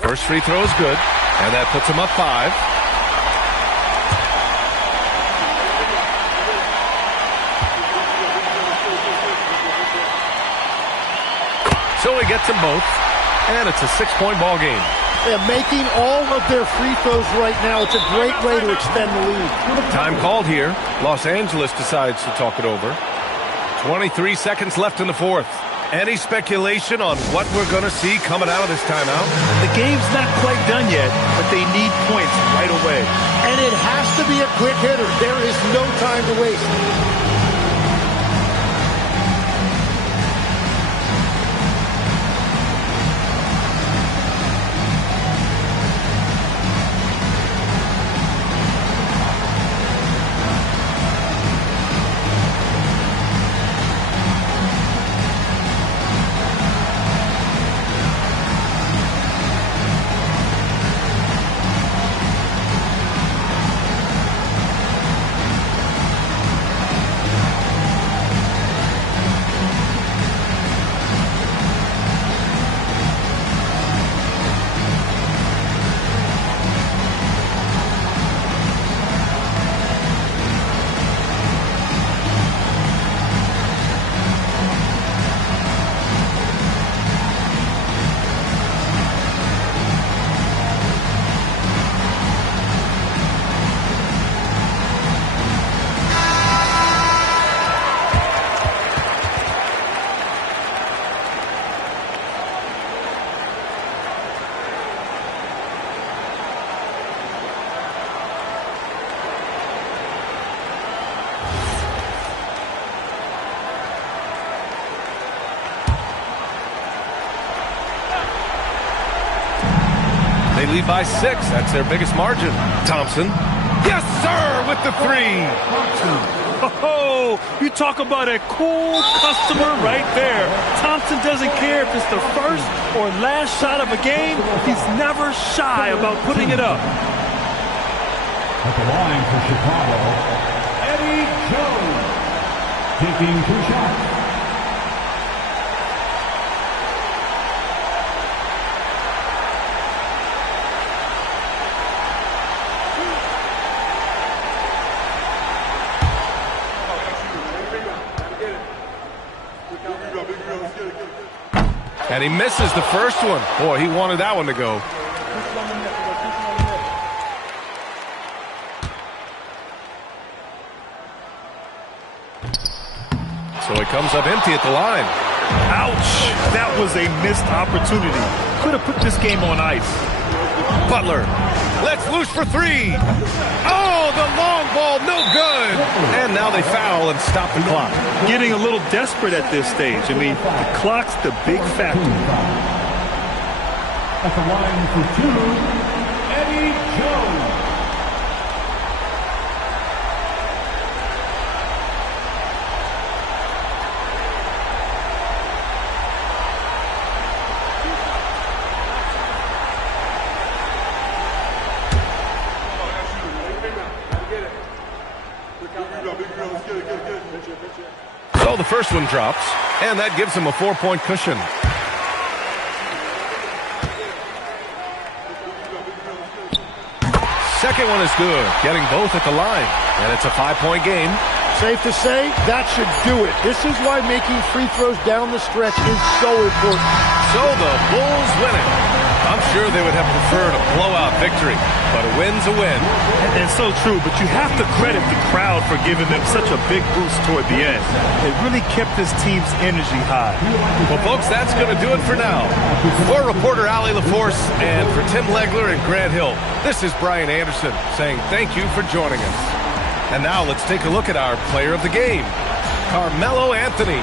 First free throw is good, and that puts him up 5. So he gets them both, and it's a 6-point ball game. Yeah, making all of their free throws right now, it's a great way to extend the lead. Time called here. Los Angeles decides to talk it over. 23 seconds left in the fourth. Any speculation on what we're going to see coming out of this timeout? The game's not quite done yet, but they need points right away. And it has to be a quick hitter. There is no time to waste. lead by 6. That's their biggest margin. Thompson. Yes, sir, with the 3. Oh, you talk about a cool customer right there. Thompson doesn't care if it's the first or last shot of a game. He's never shy about putting it up. At the line for Chicago, Eddie Jones, taking 2 shots. And he misses the first one. Boy, he wanted that one to go. So he comes up empty at the line. Ouch! That was a missed opportunity. Could have put this game on ice. Butler lets loose for 3. Oh, the long ball, no good. And now they foul and stop the clock. Getting a little desperate at this stage. I mean, the clock's the big factor. At the line for 2, Eddie Jones. So the first one drops, and that gives him a 4-point cushion. Second one is good, getting both at the line, and it's a 5-point game. Safe to say, that should do it. This is why making free throws down the stretch is so important. So the Bulls win it. I'm sure they would have preferred a blowout victory, but a win's a win. And so true, but you have to credit the crowd for giving them such a big boost toward the end. It really kept this team's energy high. Well, folks, that's going to do it for now. For reporter Allie LaForce and for Tim Legler and Grant Hill, this is Brian Anderson saying thank you for joining us. And now let's take a look at our player of the game, Carmelo Anthony.